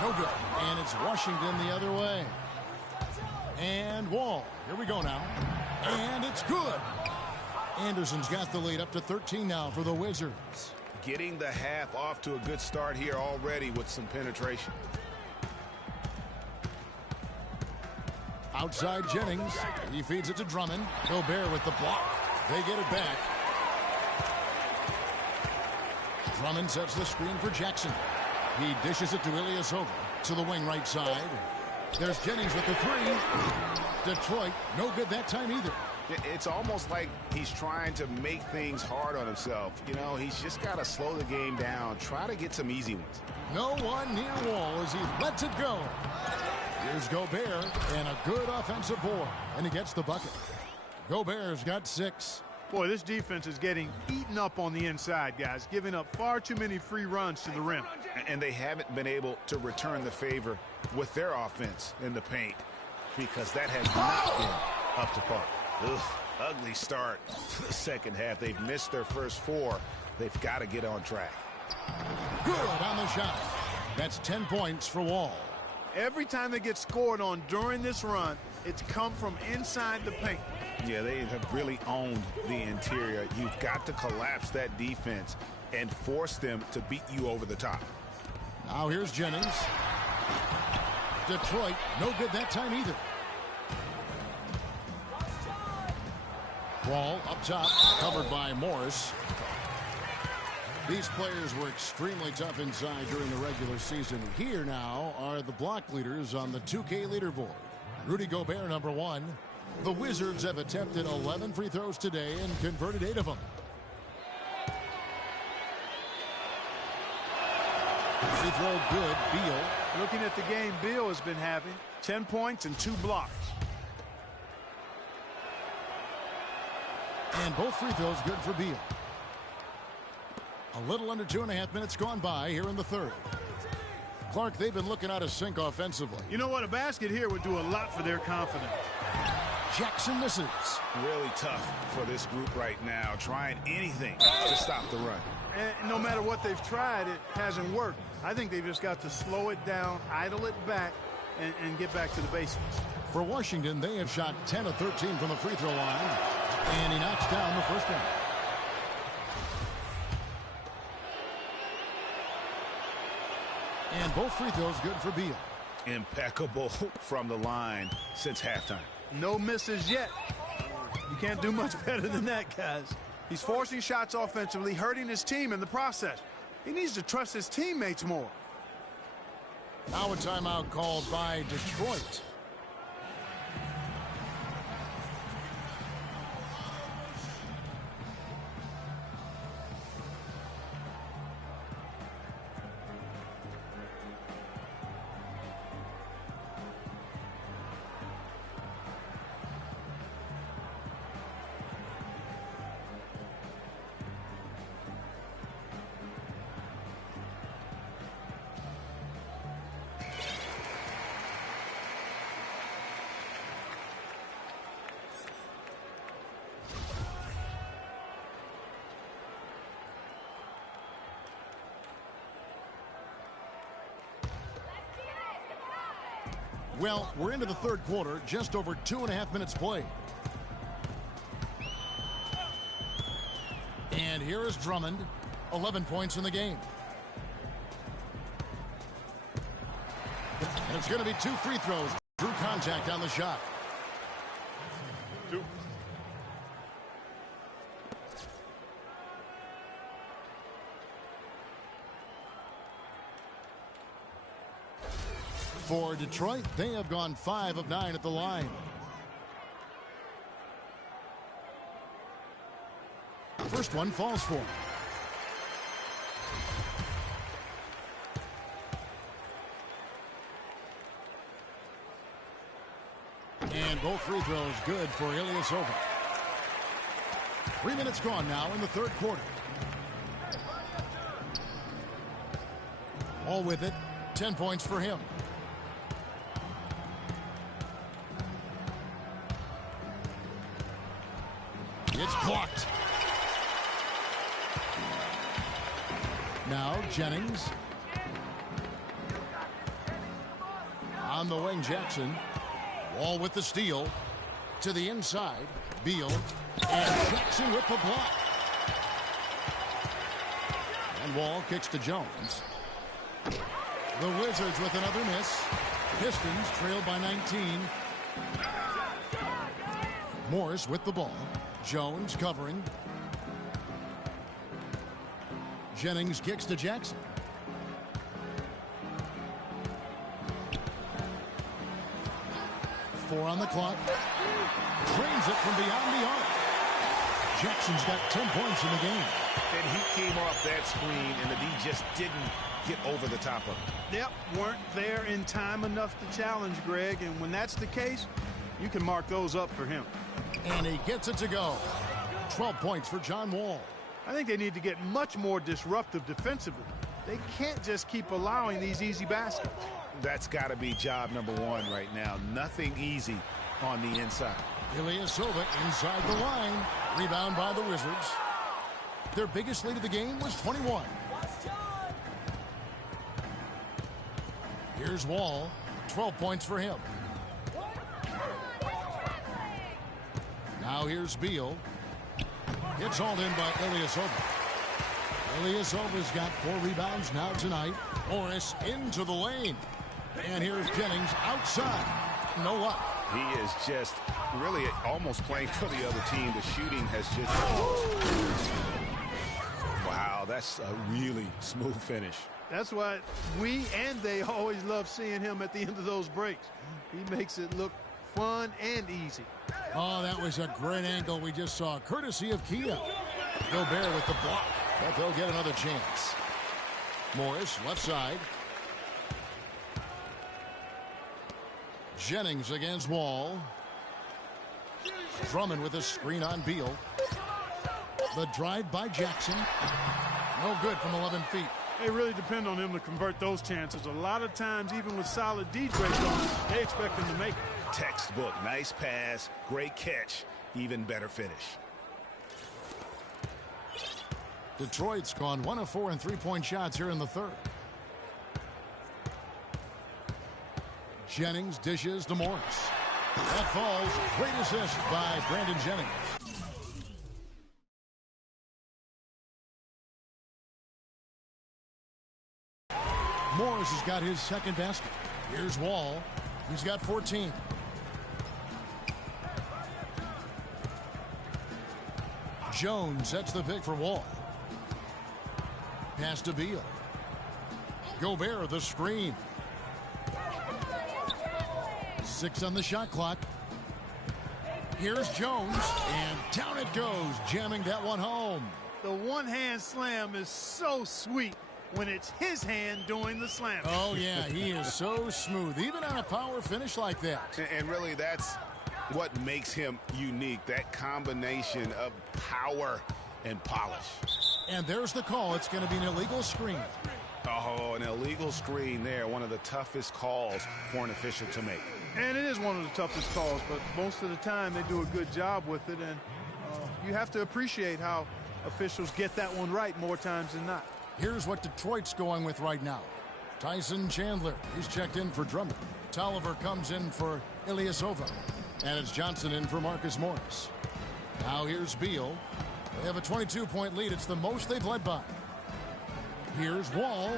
No good. And it's Washington the other way. And Wall. Here we go now. And it's good. Anderson's got the lead up to 13 now for the Wizards. Getting the half off to a good start here already with some penetration. Outside Jennings. He feeds it to Drummond. Gobert with the block. They get it back. Drummond sets the screen for Jackson. He dishes it to Ilyasova to the wing right side. There's Jennings with the 3. Detroit, no good that time either. It's almost like he's trying to make things hard on himself. You know, he's just got to slow the game down. Try to get some easy ones. No one near Wall as he lets it go. Here's Gobert and a good offensive board. And he gets the bucket. Gobert's got 6. Boy, this defense is getting eaten up on the inside, guys, giving up far too many free runs to the rim. And they haven't been able to return the favor with their offense in the paint because that has not been up to par. Ugh, ugly start to the second half. They've missed their first 4. They've got to get on track. Good on the shot. That's 10 points for Wall. Every time they get scored on during this run, it's come from inside the paint. Yeah, they have really owned the interior. You've got to collapse that defense and force them to beat you over the top. Now here's Jennings. Detroit, no good that time either. Ball up top, covered by Morris. These players were extremely tough inside during the regular season. Here now are the block leaders on the 2K leaderboard. Rudy Gobert, number 1. The Wizards have attempted 11 free throws today and converted 8 of them. Free throw good, Beal. Looking at the game Beal has been having, 10 points and 2 blocks. And both free throws good for Beal. A little under 2.5 minutes gone by here in the third. Clark, they've been looking out of sync offensively. You know what? A basket here would do a lot for their confidence. Jackson misses. Really tough for this group right now, trying anything to stop the run. And no matter what they've tried, it hasn't worked. I think they've just got to slow it down, idle it back, and get back to the basics. For Washington, they have shot 10 of 13 from the free throw line, and he knocks down the first one. And both free throws good for Beal. Impeccable from the line since halftime. No misses yet. You can't do much better than that, guys. He's forcing shots offensively, hurting his team in the process. He needs to trust his teammates more. Now a timeout called by Detroit. Well, we're into the third quarter, just over 2.5 minutes played. And here is Drummond, 11 points in the game. And it's going to be 2 free throws. Drew contact on the shot. For Detroit, they have gone 5 of 9 at the line. First one falls for him. And both free throws good for Ilyasova. 3 minutes gone now in the third quarter. All with it, 10 points for him. It's blocked. Now Jennings. On the wing, Jackson. Wall with the steal. To the inside. Beal. And Jackson with the block. And Wall kicks to Jones. The Wizards with another miss. Pistons trailed by 19. Morris with the ball. Jones covering. Jennings kicks to Jackson. Four on the clock. Drains it from beyond the arc. Jackson's got 10 points in the game. And he came off that screen, and the D just didn't get over the top of it. Yep, weren't there in time enough to challenge Greg, and when that's the case, you can mark those up for him. And he gets it to go. 12 points for John Wall. I think they need to get much more disruptive defensively. They can't just keep allowing these easy baskets. That's got to be job number 1 right now. Nothing easy on the inside. Ilyasova inside the line. Rebound by the Wizards. Their biggest lead of the game was 21. Here's Wall. 12 points for him. Now here's Beal. It's hauled in by Ilyasova. Ilyasova's got 4 rebounds now tonight. Morris into the lane. And here's Jennings outside. No luck. He is just really almost playing for the other team. The shooting has just... Wow, that's a really smooth finish. That's why we and they always love seeing him at the end of those breaks. He makes it look fun and easy. Oh, that was a great angle we just saw, courtesy of Kia. Gobert with the block, but they'll get another chance. Morris, left side. Jennings against Wall. Drummond with a screen on Beal. The drive by Jackson. No good from 11 feet. They really depend on him to convert those chances. A lot of times, even with solid D breaks on, they expect him to make it. Textbook. Nice pass. Great catch. Even better finish. Detroit's gone 1 of 4 in three-point shots here in the third. Jennings dishes to Morris. That falls. Great assist by Brandon Jennings. Morris has got his second basket. Here's Wall. He's got 14. Jones sets the pick for Wall. Pass to Beal. Gobert the screen. 6 on the shot clock. Here's Jones, and down it goes, jamming that one home. The one-hand slam is so sweet when it's his hand doing the slam. Oh, yeah, he is so smooth, even on a power finish like that. And really, that's what makes him unique, that combination of power and polish. And there's the call. It's going to be an illegal screen. Oh, an illegal screen there. One of the toughest calls for an official to make. And it is one of the toughest calls, but most of the time they do a good job with it. And you have to appreciate how officials get that one right more times than not. Here's what Detroit's going with right now. Tyson Chandler, he's checked in for Drummond. Tolliver comes in for Ilyasova. And it's Johnson in for Marcus Morris. Now here's Beal. They have a 22-point lead. It's the most they've led by. Here's Wall.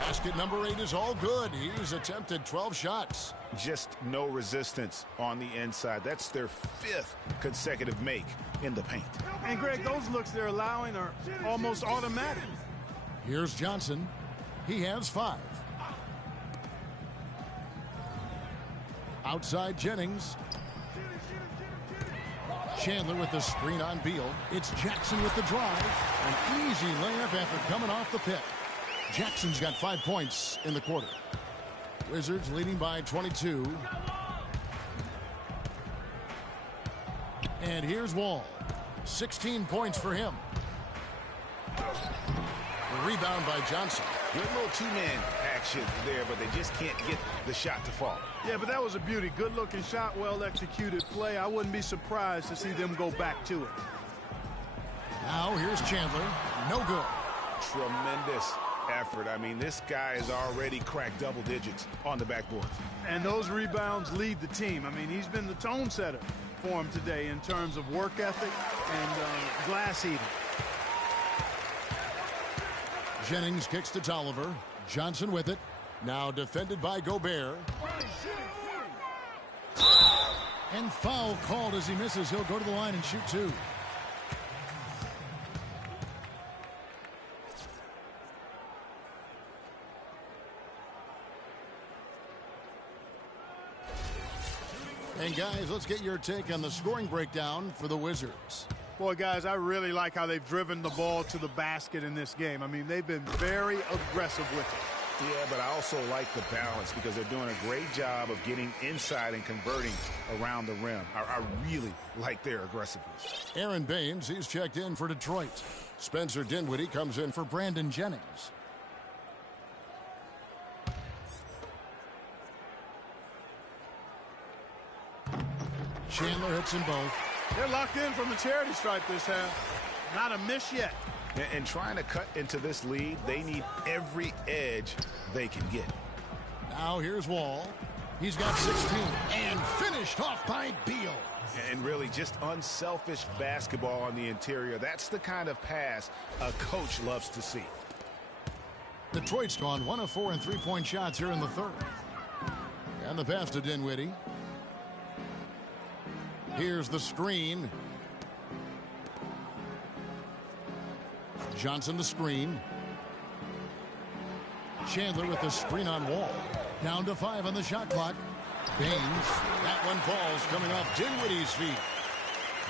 Basket number 8 is all good. He's attempted 12 shots. Just no resistance on the inside. That's their 5th consecutive make in the paint. And, Greg, those looks they're allowing are almost automatic. Here's Johnson. He has 5. Outside Jennings. Chandler with the screen on Beal. It's Jackson with the drive. An easy layup after coming off the pick. Jackson's got 5 points in the quarter. Wizards leading by 22. And here's Wall. 16 points for him. The rebound by Johnson. Good little two-man action there, but they just can't get the shot to fall. Yeah, but that was a beauty. Good-looking shot, well-executed play. I wouldn't be surprised to see them go back to it. Now here's Chandler. No good. Tremendous effort. I mean, this guy has already cracked double digits on the backboard. And those rebounds lead the team. I mean, he's been the tone setter for him today in terms of work ethic and glass eating. Jennings kicks to Tolliver. Johnson with it. Now defended by Gobert. And foul called as he misses. He'll go to the line and shoot 2. And guys, let's get your take on the scoring breakdown for the Wizards. Boy, guys, I really like how they've driven the ball to the basket in this game. I mean, they've been very aggressive with it. Yeah, but I also like the balance because they're doing a great job of getting inside and converting around the rim. I really like their aggressiveness. Aaron Baines, he's checked in for Detroit. Spencer Dinwiddie comes in for Brandon Jennings. Chandler hits them both. They're locked in from the charity stripe this half. Not a miss yet. And trying to cut into this lead, they need every edge they can get. Now here's Wall. He's got 16 and finished off by Beal. And really just unselfish basketball on the interior. That's the kind of pass a coach loves to see. Detroit's gone 1 of 4 in three-point shots here in the third. And the pass to Dinwiddie. Here's the screen. Johnson the screen. Chandler with the screen on Wall. Down to 5 on the shot clock. Baines. That one falls coming off Dinwiddie's feet.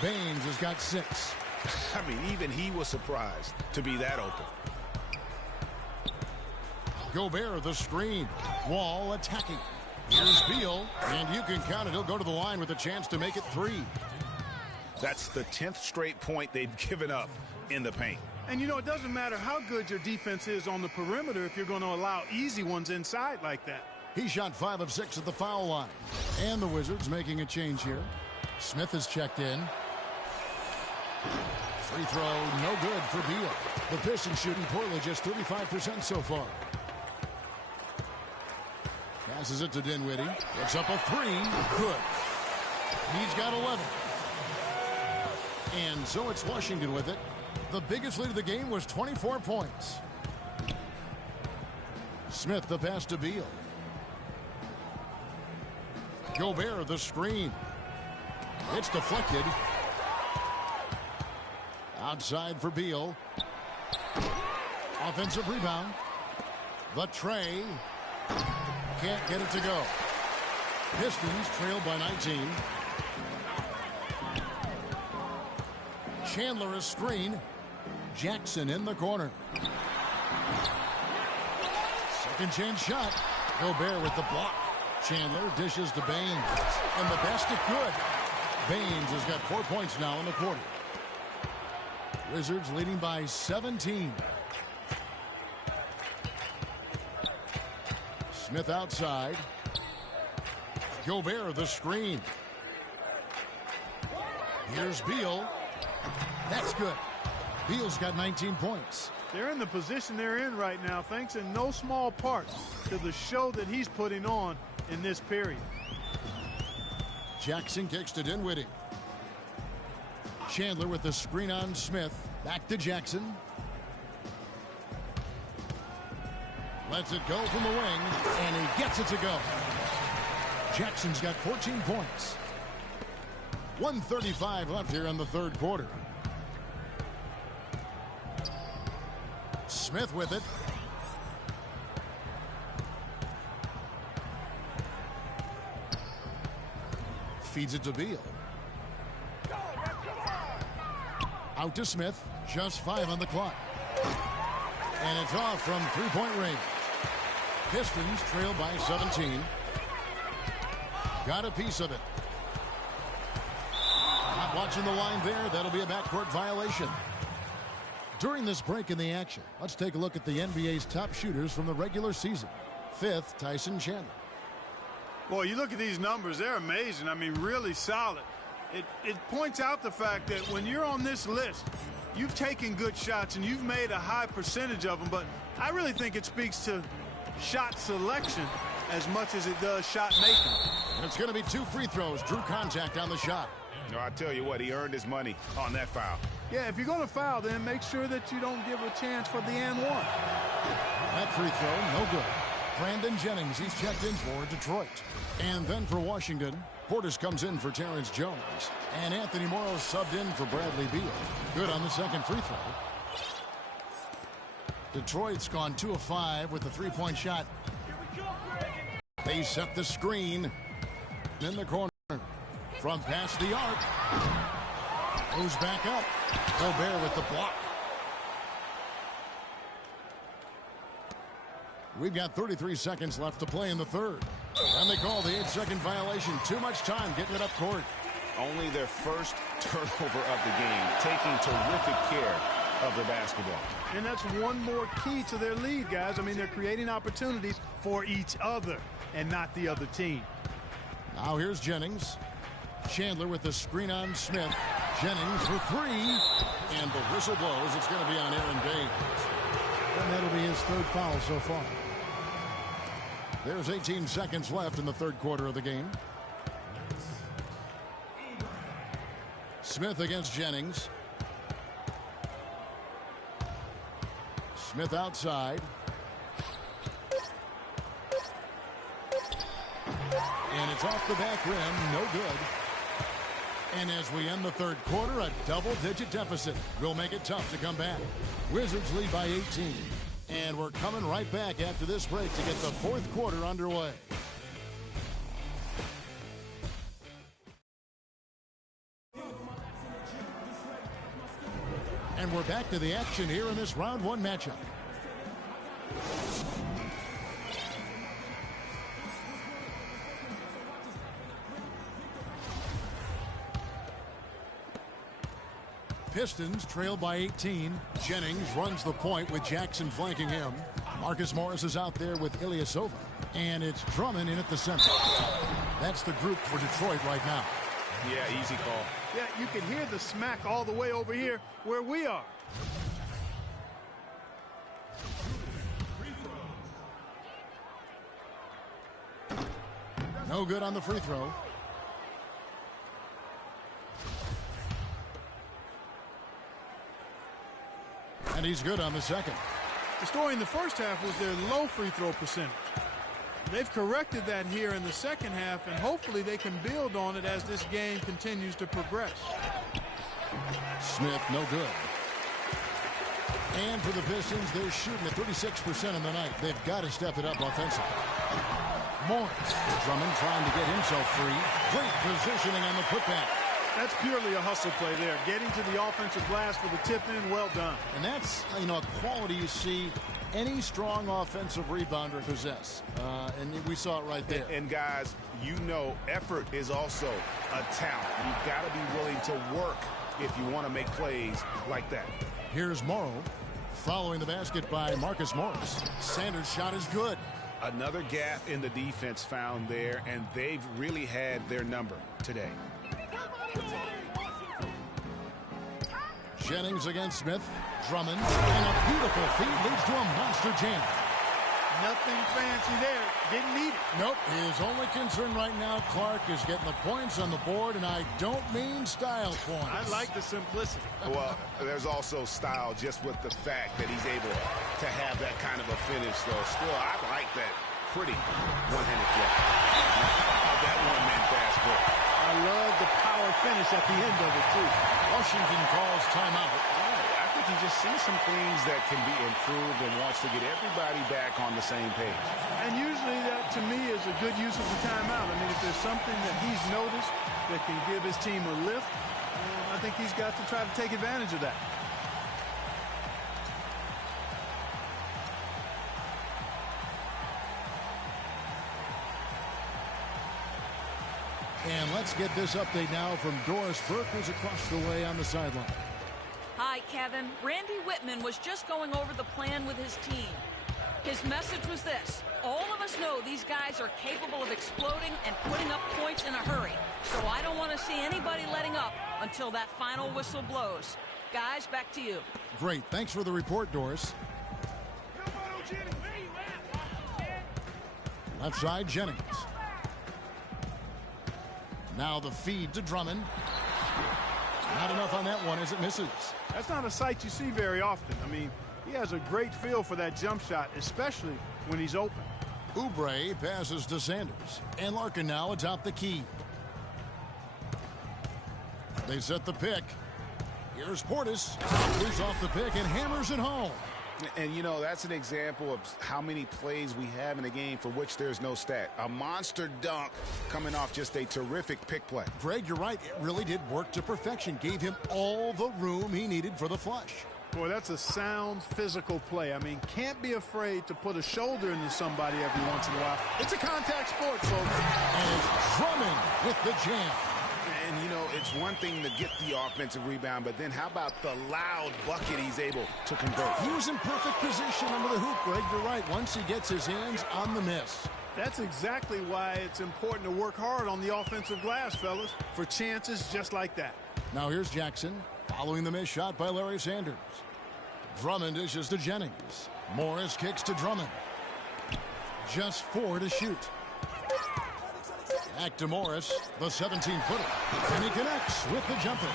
Baines has got 6. I mean, even he was surprised to be that open. Gobert the screen. Wall attacking. Here's Beal, and you can count it. He'll go to the line with a chance to make it 3. That's the 10th straight point they've given up in the paint. And, you know, it doesn't matter how good your defense is on the perimeter if you're going to allow easy ones inside like that. He shot 5 of 6 at the foul line. And the Wizards making a change here. Smith is checked in. Free throw, no good for Beal. The Pistons shooting poorly, just 35% so far. Passes it to Dinwiddie. It's up a 3. Good. He's got 11. And so it's Washington with it. The biggest lead of the game was 24 points. Smith the pass to Beal. Gobert the screen. It's deflected. Outside for Beal. Offensive rebound. The tray. Can't get it to go. Pistons trail by 19. Chandler a screen. Jackson in the corner. Second chance shot. Gobert with the block. Chandler dishes to Baines. And the basket good. Baines has got 4 points now in the quarter. Wizards leading by 17. Smith outside. Gobert the screen. Here's Beal. That's good. Beal's got 19 points. They're in the position they're in right now, thanks in no small part to the show that he's putting on in this period. Jackson kicks to Dinwiddie. Chandler with the screen on Smith. Back to Jackson. Lets it go from the wing, and he gets it to go. Jackson's got 14 points. 1:35 left here in the third quarter. Smith with it. Feeds it to Beal. Out to Smith. Just 5 on the clock. And it's off from three-point range. Pistons trail by 17. Got a piece of it. Not watching the line there. That'll be a backcourt violation. During this break in the action, let's take a look at the NBA's top shooters from the regular season. 5th, Tyson Chandler. Boy, you look at these numbers, they're amazing. I mean, really solid. It points out the fact that when you're on this list, you've taken good shots and you've made a high percentage of them, but I really think it speaks to shot selection as much as it does shot making. And it's going to be 2 free throws. Drew contact on the shot. No, I tell you what, he earned his money on that foul. Yeah, if you're going to foul, then make sure that you don't give a chance for the and one. That free throw, no good. Brandon Jennings, he's checked in for Detroit. And then for Washington, Portis comes in for Terrence Jones. And Anthony Morrow subbed in for Bradley Beal. Good on the second free throw. Detroit's gone 2 of 5 with the three-point shot. They set the screen in the corner. From past the arc. Goes back up. Gobert with the block. We've got 33 seconds left to play in the third. And they call the 8-second violation. Too much time getting it up court. Only their first turnover of the game, taking terrific care of the basketball. And that's one more key to their lead, guys. I mean, they're creating opportunities for each other and not the other team. Now here's Jennings. Chandler with the screen on Smith. Jennings for 3. And the whistle blows. It's going to be on Aaron Baines. And that'll be his 3rd foul so far. There's 18 seconds left in the third quarter of the game. Smith against Jennings. Smith outside. And it's off the back rim. No good. And as we end the third quarter, a double-digit deficit will make it tough to come back. Wizards lead by 18. And we're coming right back after this break to get the fourth quarter underway. And we're back to the action here in this round one matchup. Pistons trail by 18. Jennings runs the point with Jackson flanking him. Marcus Morris is out there with Ilyasova. And it's Drummond in at the center. That's the group for Detroit right now. Yeah, easy call. Yeah, you can hear the smack all the way over here where we are. No good on the free throw. And he's good on the second. The story in the first half was their low free throw percentage. They've corrected that here in the second half, and hopefully they can build on it as this game continues to progress. Smith, no good. And for the Pistons, they're shooting at 36% on the night. They've got to step it up offensively. Morris. Drummond trying to get himself free. Great positioning on the putback. That's purely a hustle play there. Getting to the offensive glass for the tip-in, well done. And that's, a quality you see any strong offensive rebounder possess. And we saw it right there. And guys, effort is also a talent. You've got to be willing to work if you want to make plays like that. Here's Morrow following the basket by Marcus Morris. Sanders' shot is good. Another gap in the defense found there, and they've really had their number today. Jennings against Smith. Drummond. And a beautiful feed leads to a monster jam. Nothing fancy there. Didn't need it. Nope. His only concern right now, Clark, is getting the points on the board, and I don't mean style points. I like the simplicity. Well, there's also style just with the fact that he's able to have that kind of a finish, though. Still, I like that pretty one-handed flip. That one-man fast break. I love the power finish at the end of it, too. Washington calls timeout. I think he just sees some things that can be improved and wants to get everybody back on the same page. And usually that, to me, is a good use of the timeout. I mean, if there's something that he's noticed that can give his team a lift, I think he's got to try to take advantage of that. And let's get this update now from Doris Burke, who's across the way on the sideline. Hi, Kevin. Randy Whitman was just going over the plan with his team. His message was this: all of us know these guys are capable of exploding and putting up points in a hurry. So I don't want to see anybody letting up until that final whistle blows. Guys, back to you. Great. Thanks for the report, Doris. Left side, Jennings. Now the feed to Drummond. Not enough on that one as it misses. That's not a sight you see very often. I mean, he has a great feel for that jump shot, especially when he's open. Oubre passes to Sanders. And Larkin now atop the key. They set the pick. Here's Portis. He's off the pick and hammers it home. And, that's an example of how many plays we have in a game for which there's no stat. A monster dunk coming off just a terrific pick play. Greg, you're right. It really did work to perfection. Gave him all the room he needed for the flush. Boy, that's a sound physical play. I mean, can't be afraid to put a shoulder into somebody every once in a while. It's a contact sport, folks. And it's Drummond with the jam. And, it's one thing to get the offensive rebound, but then how about the loud bucket he's able to convert? He was in perfect position under the hoop, Greg. You're right. Once he gets his hands on the miss. That's exactly why it's important to work hard on the offensive glass, fellas, for chances just like that. Now here's Jackson following the missed shot by Larry Sanders. Drummond dishes to Jennings. Morris kicks to Drummond. Just 4 to shoot. Back to Morris, the 17-footer. And he connects with the jumper.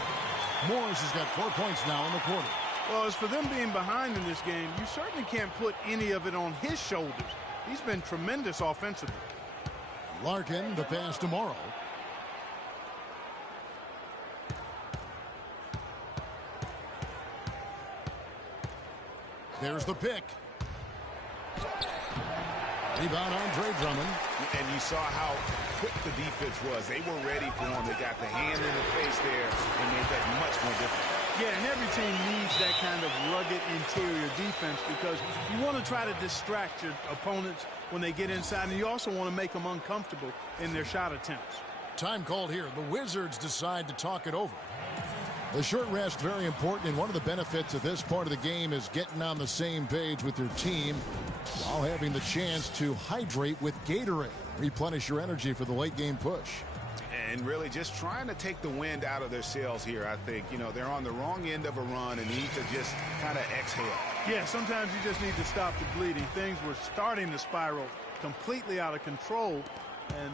Morris has got 4 points now in the quarter. Well, as for them being behind in this game, you certainly can't put any of it on his shoulders. He's been tremendous offensively. Larkin, the pass to Morrow. There's the pick. Rebound, Andre Drummond. And you saw how quick the defense was. They were ready for him. They got the hand in the face there and made that much more difficult. Yeah, and every team needs that kind of rugged interior defense because you want to try to distract your opponents when they get inside, and you also want to make them uncomfortable in their shot attempts. Time called here. The Wizards decide to talk it over. The short rest, very important, and one of the benefits of this part of the game is getting on the same page with your team while having the chance to hydrate with Gatorade. Replenish your energy for the late game push. And really just trying to take the wind out of their sails here, I think. You know, they're on the wrong end of a run and need to just kind of exhale. Yeah, sometimes you just need to stop the bleeding. Things were starting to spiral completely out of control, and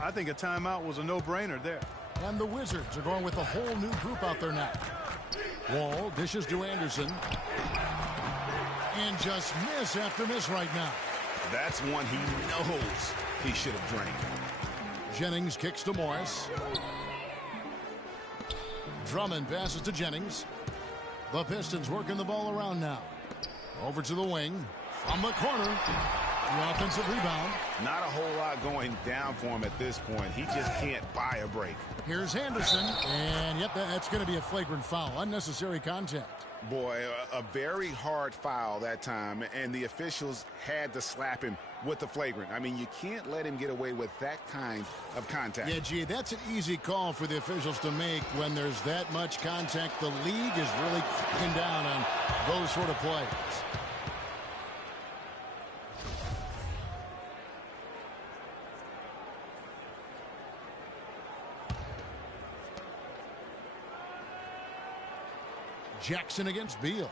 I think a timeout was a no-brainer there. And the Wizards are going with a whole new group out there now. Wall dishes to Anderson. And just miss after miss right now. That's one he knows he should have drained. Jennings kicks to Morris. Drummond passes to Jennings. The Pistons working the ball around now. Over to the wing. From the corner. The offensive rebound. Not a whole lot going down for him at this point. He just can't buy a break. Here's Henderson. And yep, that's going to be a flagrant foul. Unnecessary contact. Boy, a very hard foul that time, and the officials had to slap him with the flagrant. I mean, you can't let him get away with that kind of contact. Yeah, gee, that's an easy call for the officials to make when there's that much contact. The league is really cracking down on those sort of plays. Jackson against Beal.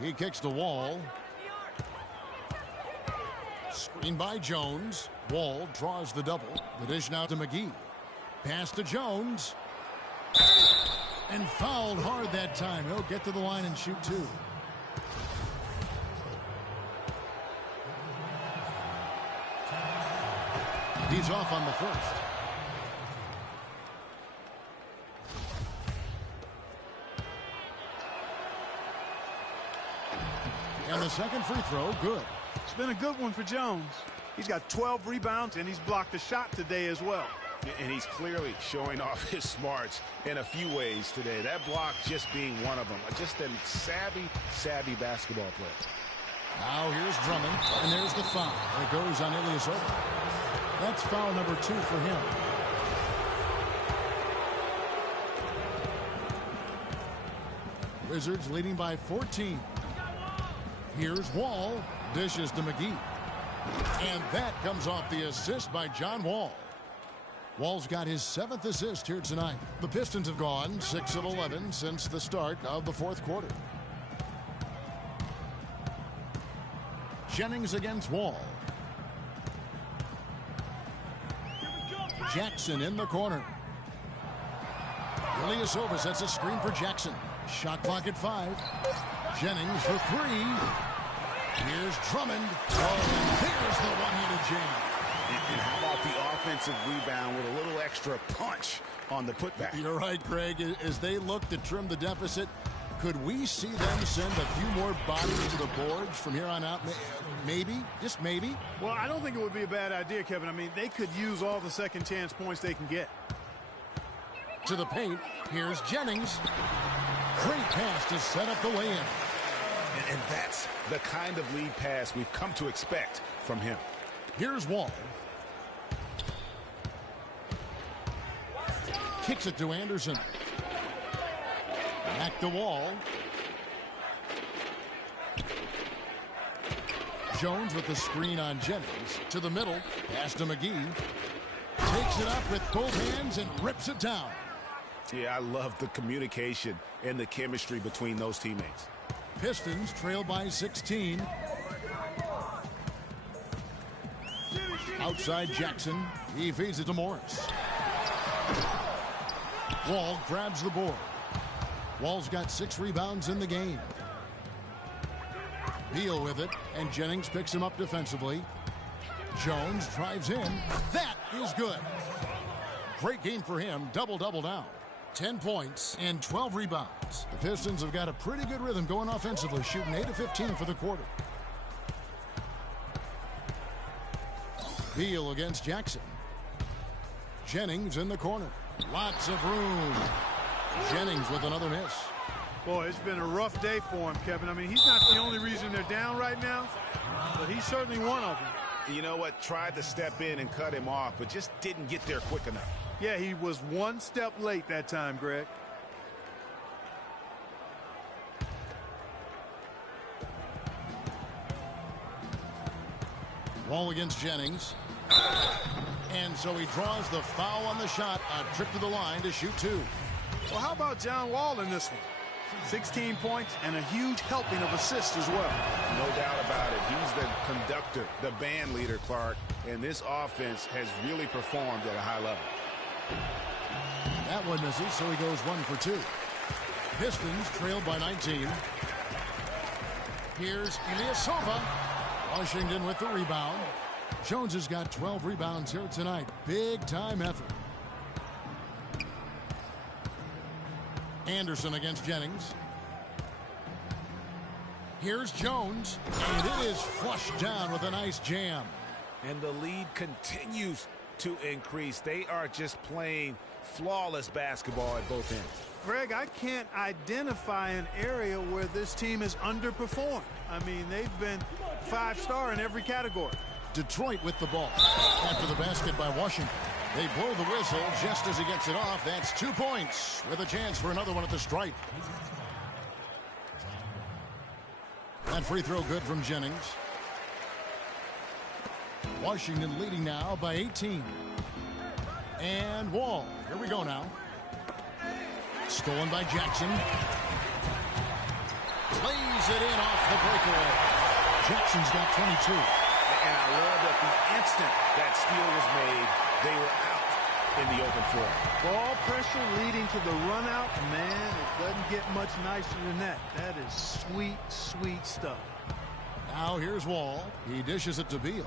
He kicks the Wall. Screen by Jones. Wall draws the double. The dish now to McGee. Pass to Jones. And fouled hard that time. He'll get to the line and shoot two. He's off on the first. And the second free throw, good. It's been a good one for Jones. He's got 12 rebounds, and he's blocked a shot today as well. And he's clearly showing off his smarts in a few ways today. That block just being one of them. Just a savvy basketball player. Now here's Drummond, and there's the foul. It goes on Ilyasova. That's foul number 2 for him. Wizards leading by 14. Here's Wall. Dishes to McGee. And that comes off the assist by John Wall. Wall's got his 7th assist here tonight. The Pistons have gone 6 of 11 since the start of the fourth quarter. Jennings against Wall. Jackson in the corner. Ilyasova sets a screen for Jackson. Shot clock at 5. Jennings for 3. Here's Drummond. Oh, and there's the one-handed jam. And how about the offensive rebound with a little extra punch on the putback? You're right, Greg. As they look to trim the deficit, could we see them send a few more bodies to the boards from here on out? Maybe, just maybe. Well, I don't think it would be a bad idea, Kevin. I mean, they could use all the second chance points they can get. To the paint, here's Jennings. Great pass to set up the lay-in. And that's the kind of lead pass we've come to expect from him. Here's Wall. Kicks it to Anderson. Back to Wall. Jones with the screen on Jennings. To the middle. Pass to McGee. Takes it up with both hands and rips it down. Yeah, I love the communication and the chemistry between those teammates. Pistons trail by 16. Outside Jackson. He feeds it to Morris. Wall grabs the board. Wall's got 6 rebounds in the game. Beal with it, and Jennings picks him up defensively. Jones drives in. That is good. Great game for him. Double-double now. 10 points and 12 rebounds. The Pistons have got a pretty good rhythm going offensively, shooting 8 of 15 for the quarter. Beal against Jackson. Jennings in the corner. Lots of room. Jennings with another miss. Boy, it's been a rough day for him, Kevin. I mean, he's not the only reason they're down right now, but he's certainly one of them. You know what? Tried to step in and cut him off, but just didn't get there quick enough. Yeah, he was one step late that time, Greg. Wall against Jennings. And so he draws the foul on the shot. A trip to the line to shoot 2. Well, how about John Wall in this one? 16 points and a huge helping of assists as well. No doubt about it. He's the conductor, the band leader, Clark. And this offense has really performed at a high level. That one misses, so he goes 1 for 2. Pistons trailed by 19. Here's Ilyasova. Washington with the rebound. Jones has got 12 rebounds here tonight. Big time effort. Anderson against Jennings. Here's Jones, and it is flushed down with a nice jam. And the lead continues to increase. They are just playing flawless basketball at both ends. Greg, I can't identify an area where this team has underperformed. I mean, they've been 5-star in every category. Detroit with the ball. After the basket by Washington. They blow the whistle just as he gets it off. That's 2 points with a chance for another one at the stripe. That free throw good from Jennings. Washington leading now by 18. And Wall. Here we go now. Stolen by Jackson. Plays it in off the breakaway. Jackson's got 22. And I love that the instant that steal was made, they were out in the open floor. Ball pressure leading to the run out. Man, it doesn't get much nicer than that. That is sweet, sweet stuff. Now here's Wall. He dishes it to Beal.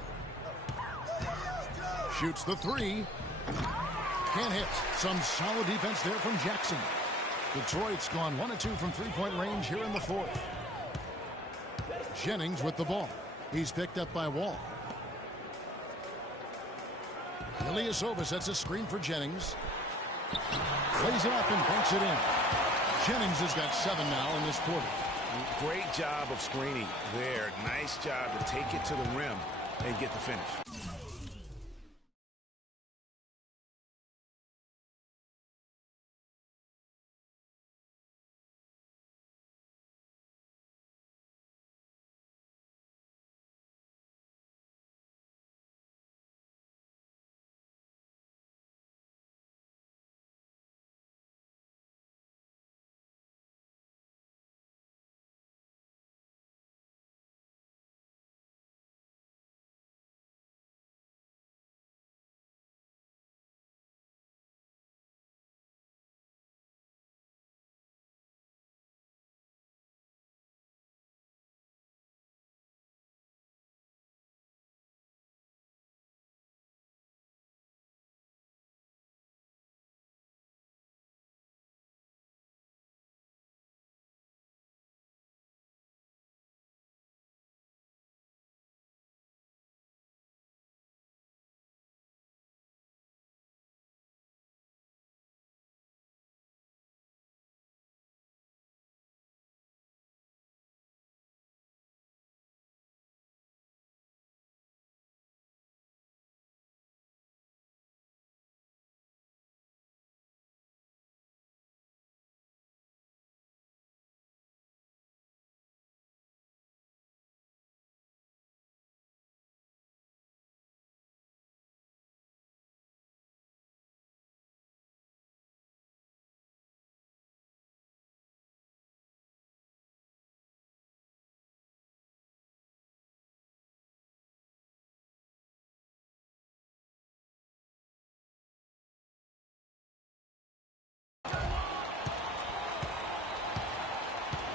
Shoots the 3. Can't hit. Some solid defense there from Jackson. Detroit's gone 1 of 2 from 3-point range here in the 4th. Jennings with the ball. He's picked up by Wall. Ilyasova sets a screen for Jennings. Plays it up and banks it in. Jennings has got 7 now in this quarter. Great job of screening there. Nice job to take it to the rim and get the finish.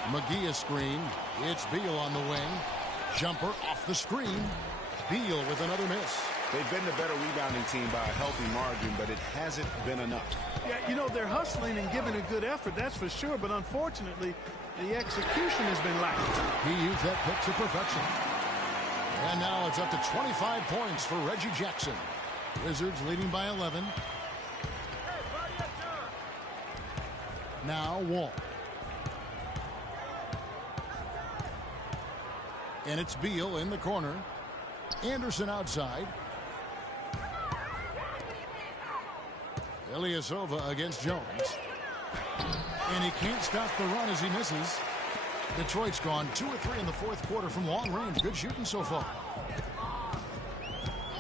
McGee a screen. It's Beal on the wing. Jumper off the screen. Beal with another miss. They've been the better rebounding team by a healthy margin, but it hasn't been enough. Yeah, you know, they're hustling and giving a good effort, that's for sure, but unfortunately, the execution has been lacking. He used that pick to perfection. And now it's up to 25 points for Reggie Jackson. Wizards leading by 11. Now Wall. And it's Beal in the corner. Anderson outside. Ilyasova against Jones. And he can't stop the run as he misses. Detroit's gone 2 or 3 in the fourth quarter from long range. Good shooting so far.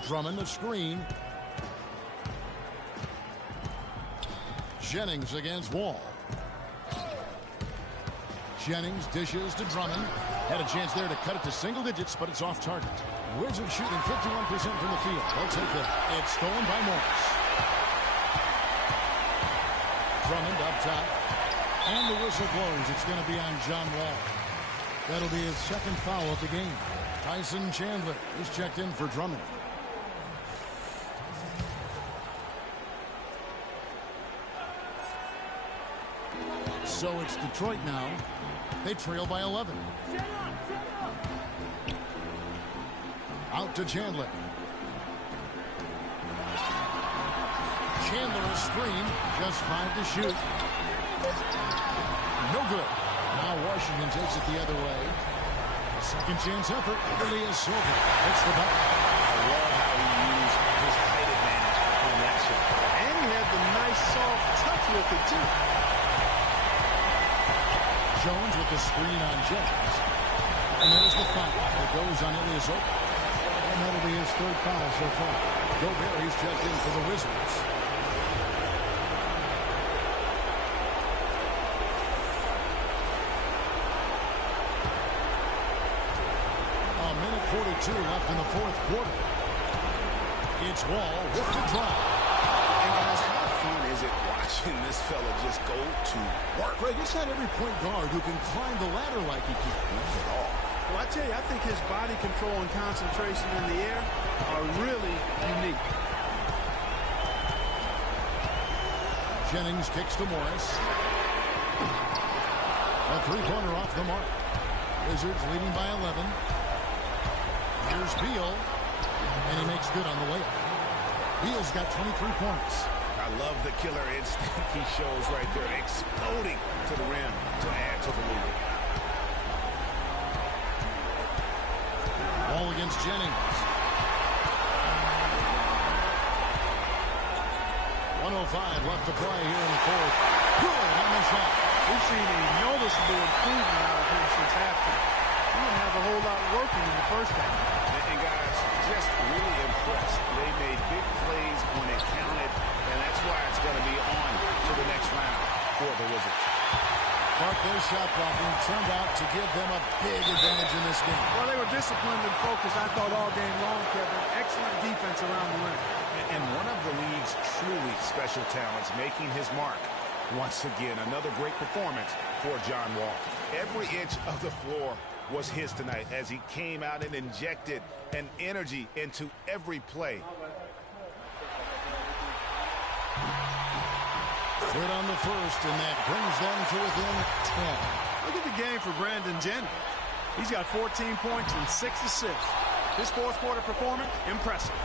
Drummond the screen. Jennings against Wall. Jennings dishes to Drummond. Had a chance there to cut it to single digits, but it's off target. Wizards shooting 51% from the field. They'll take it. It's stolen by Morris. Drummond up top. And the whistle blows. It's going to be on John Wall. That'll be his second foul of the game. Tyson Chandler is checked in for Drummond. So it's Detroit now. They trail by 11. Out to Chandler. Chandler a screen. Just 5 to shoot. No good. Now Washington takes it the other way. A second chance effort. Ilyasova hits the back. I love how he used his height advantage on that shot. And he had the nice soft touch with it too. Jones with the screen on Jennings. And there's the foul that goes on Ilyasova. And that'll be his third foul so far. Gobert, he's checked in for the Wizards. A minute 42 left in the fourth quarter. It's Wall with the drive. And guys, how fun is it watching this fella just go to work? Greg, it's not every point guard who can climb the ladder like he can. Not at all. Well, I tell you, I think his body control and concentration in the air are really unique. Jennings kicks to Morris. A three-pointer off the mark. Wizards leading by 11. Here's Beal. And he makes good on the layup. Beal's got 23 points. I love the killer instinct he shows right there, exploding to the rim to add to the lead. Ball against Jennings. 1:05 left to play here in the fourth. Good on the shot. We've seen a noticeable improvement out of him since halftime. He didn't have a whole lot working in the first half. And guys, just really impressed. They made big plays when it counted, and that's why it's going to be on to the next round for the Wizards. Clark, their shot blocking turned out to give them a big advantage in this game. Well, they were disciplined and focused, I thought, all game long, Kevin. Excellent defense around the rim. And one of the league's truly special talents making his mark. Once again, another great performance for John Wall. Every inch of the floor was his tonight as he came out and injected an energy into every play. Good on the first, and that brings them to within 10. Look at the game for Brandon Jennings. He's got 14 points and 6 assists. His fourth quarter performance, impressive.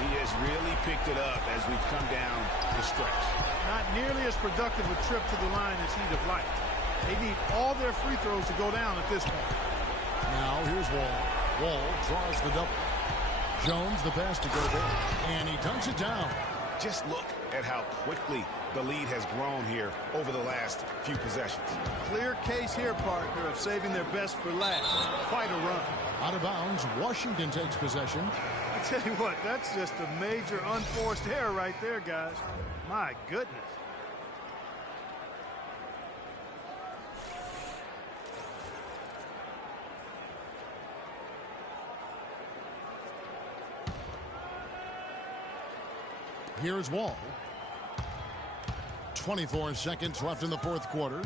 He has really picked it up as we've come down the stretch. Not nearly as productive a trip to the line as he'd have liked. They need all their free throws to go down at this point. Now here's Wall. Wall draws the double. Jones the pass to Gobert, and he dunks it down. Just look at how quickly the lead has grown here over the last few possessions. Clear case here, partner, of saving their best for last. Quite a run. Out of bounds, Washington takes possession. I tell you what, that's just a major unforced error right there, guys. My goodness. Here's Wall. 24 seconds left in the fourth quarter.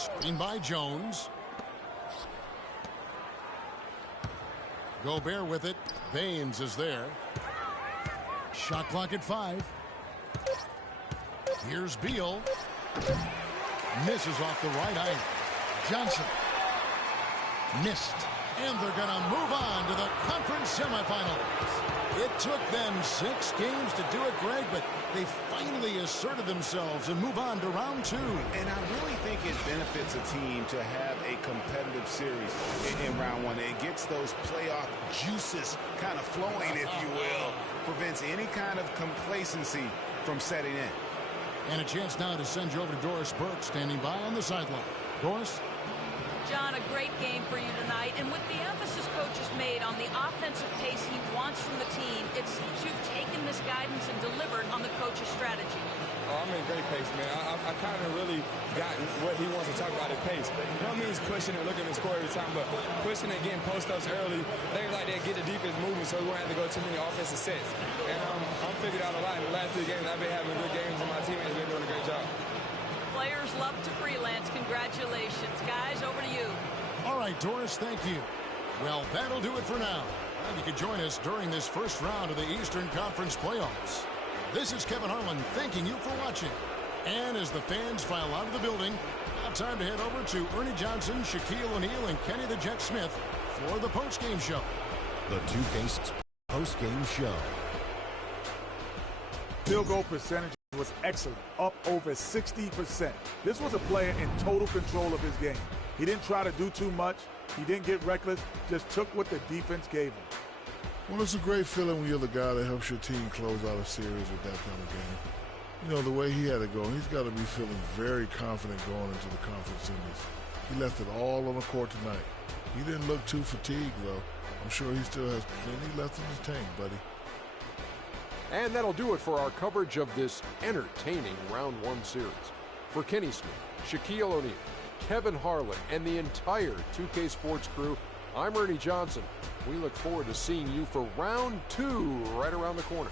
Screen by Jones. Gobert with it. Baines is there. Shot clock at 5. Here's Beal. Misses off the right eye. Johnson. Missed. And they're going to move on to the conference semifinals. It took them 6 games to do it, Greg, but they finally asserted themselves and move on to round 2. And I really think it benefits a team to have a competitive series in round 1. It gets those playoff juices kind of flowing, if you will. Prevents any kind of complacency from setting in. And a chance now to send you over to Doris Burke, standing by on the sideline. Doris? John, a great game for you tonight. And with the emphasis coach has made on the offensive pace he wants from the team, it seems you've taken this guidance and delivered on the coach's strategy. Oh, I'm in great pace, man. I kind of really got what he wants to talk about at pace. No means pushing and looking to score every time, but pushing and getting post-ups early, things like that, get the defense moving so we won't have to go too many offensive sets. And I'm figured out a lot in the last 3 games. I've been having good games, and my teammates have been doing a great job. Players love to freelance. Congratulations. Guys, over to you. All right, Doris, thank you. Well, that'll do it for now. And you can join us during this first round of the Eastern Conference playoffs. This is Kevin Harlan thanking you for watching. And as the fans file out of the building, now time to head over to Ernie Johnson, Shaquille O'Neal, and Kenny the Jet Smith for the postgame show. The 2K postgame show. Field goal percentage was excellent, up over 60%. This was a player in total control of his game. He didn't try to do too much. He didn't get reckless, just took what the defense gave him. Well, it's a great feeling when you're the guy that helps your team close out a series with that kind of game. You know, the way he had it going, he's got to be feeling very confident going into the conference semis. He left it all on the court tonight. He didn't look too fatigued, though. I'm sure he still has plenty left in his tank, buddy. And that'll do it for our coverage of this entertaining Round 1 series. For Kenny Smith, Shaquille O'Neal, Kevin Harlan, and the entire 2K Sports crew, I'm Ernie Johnson. We look forward to seeing you for Round 2 right around the corner.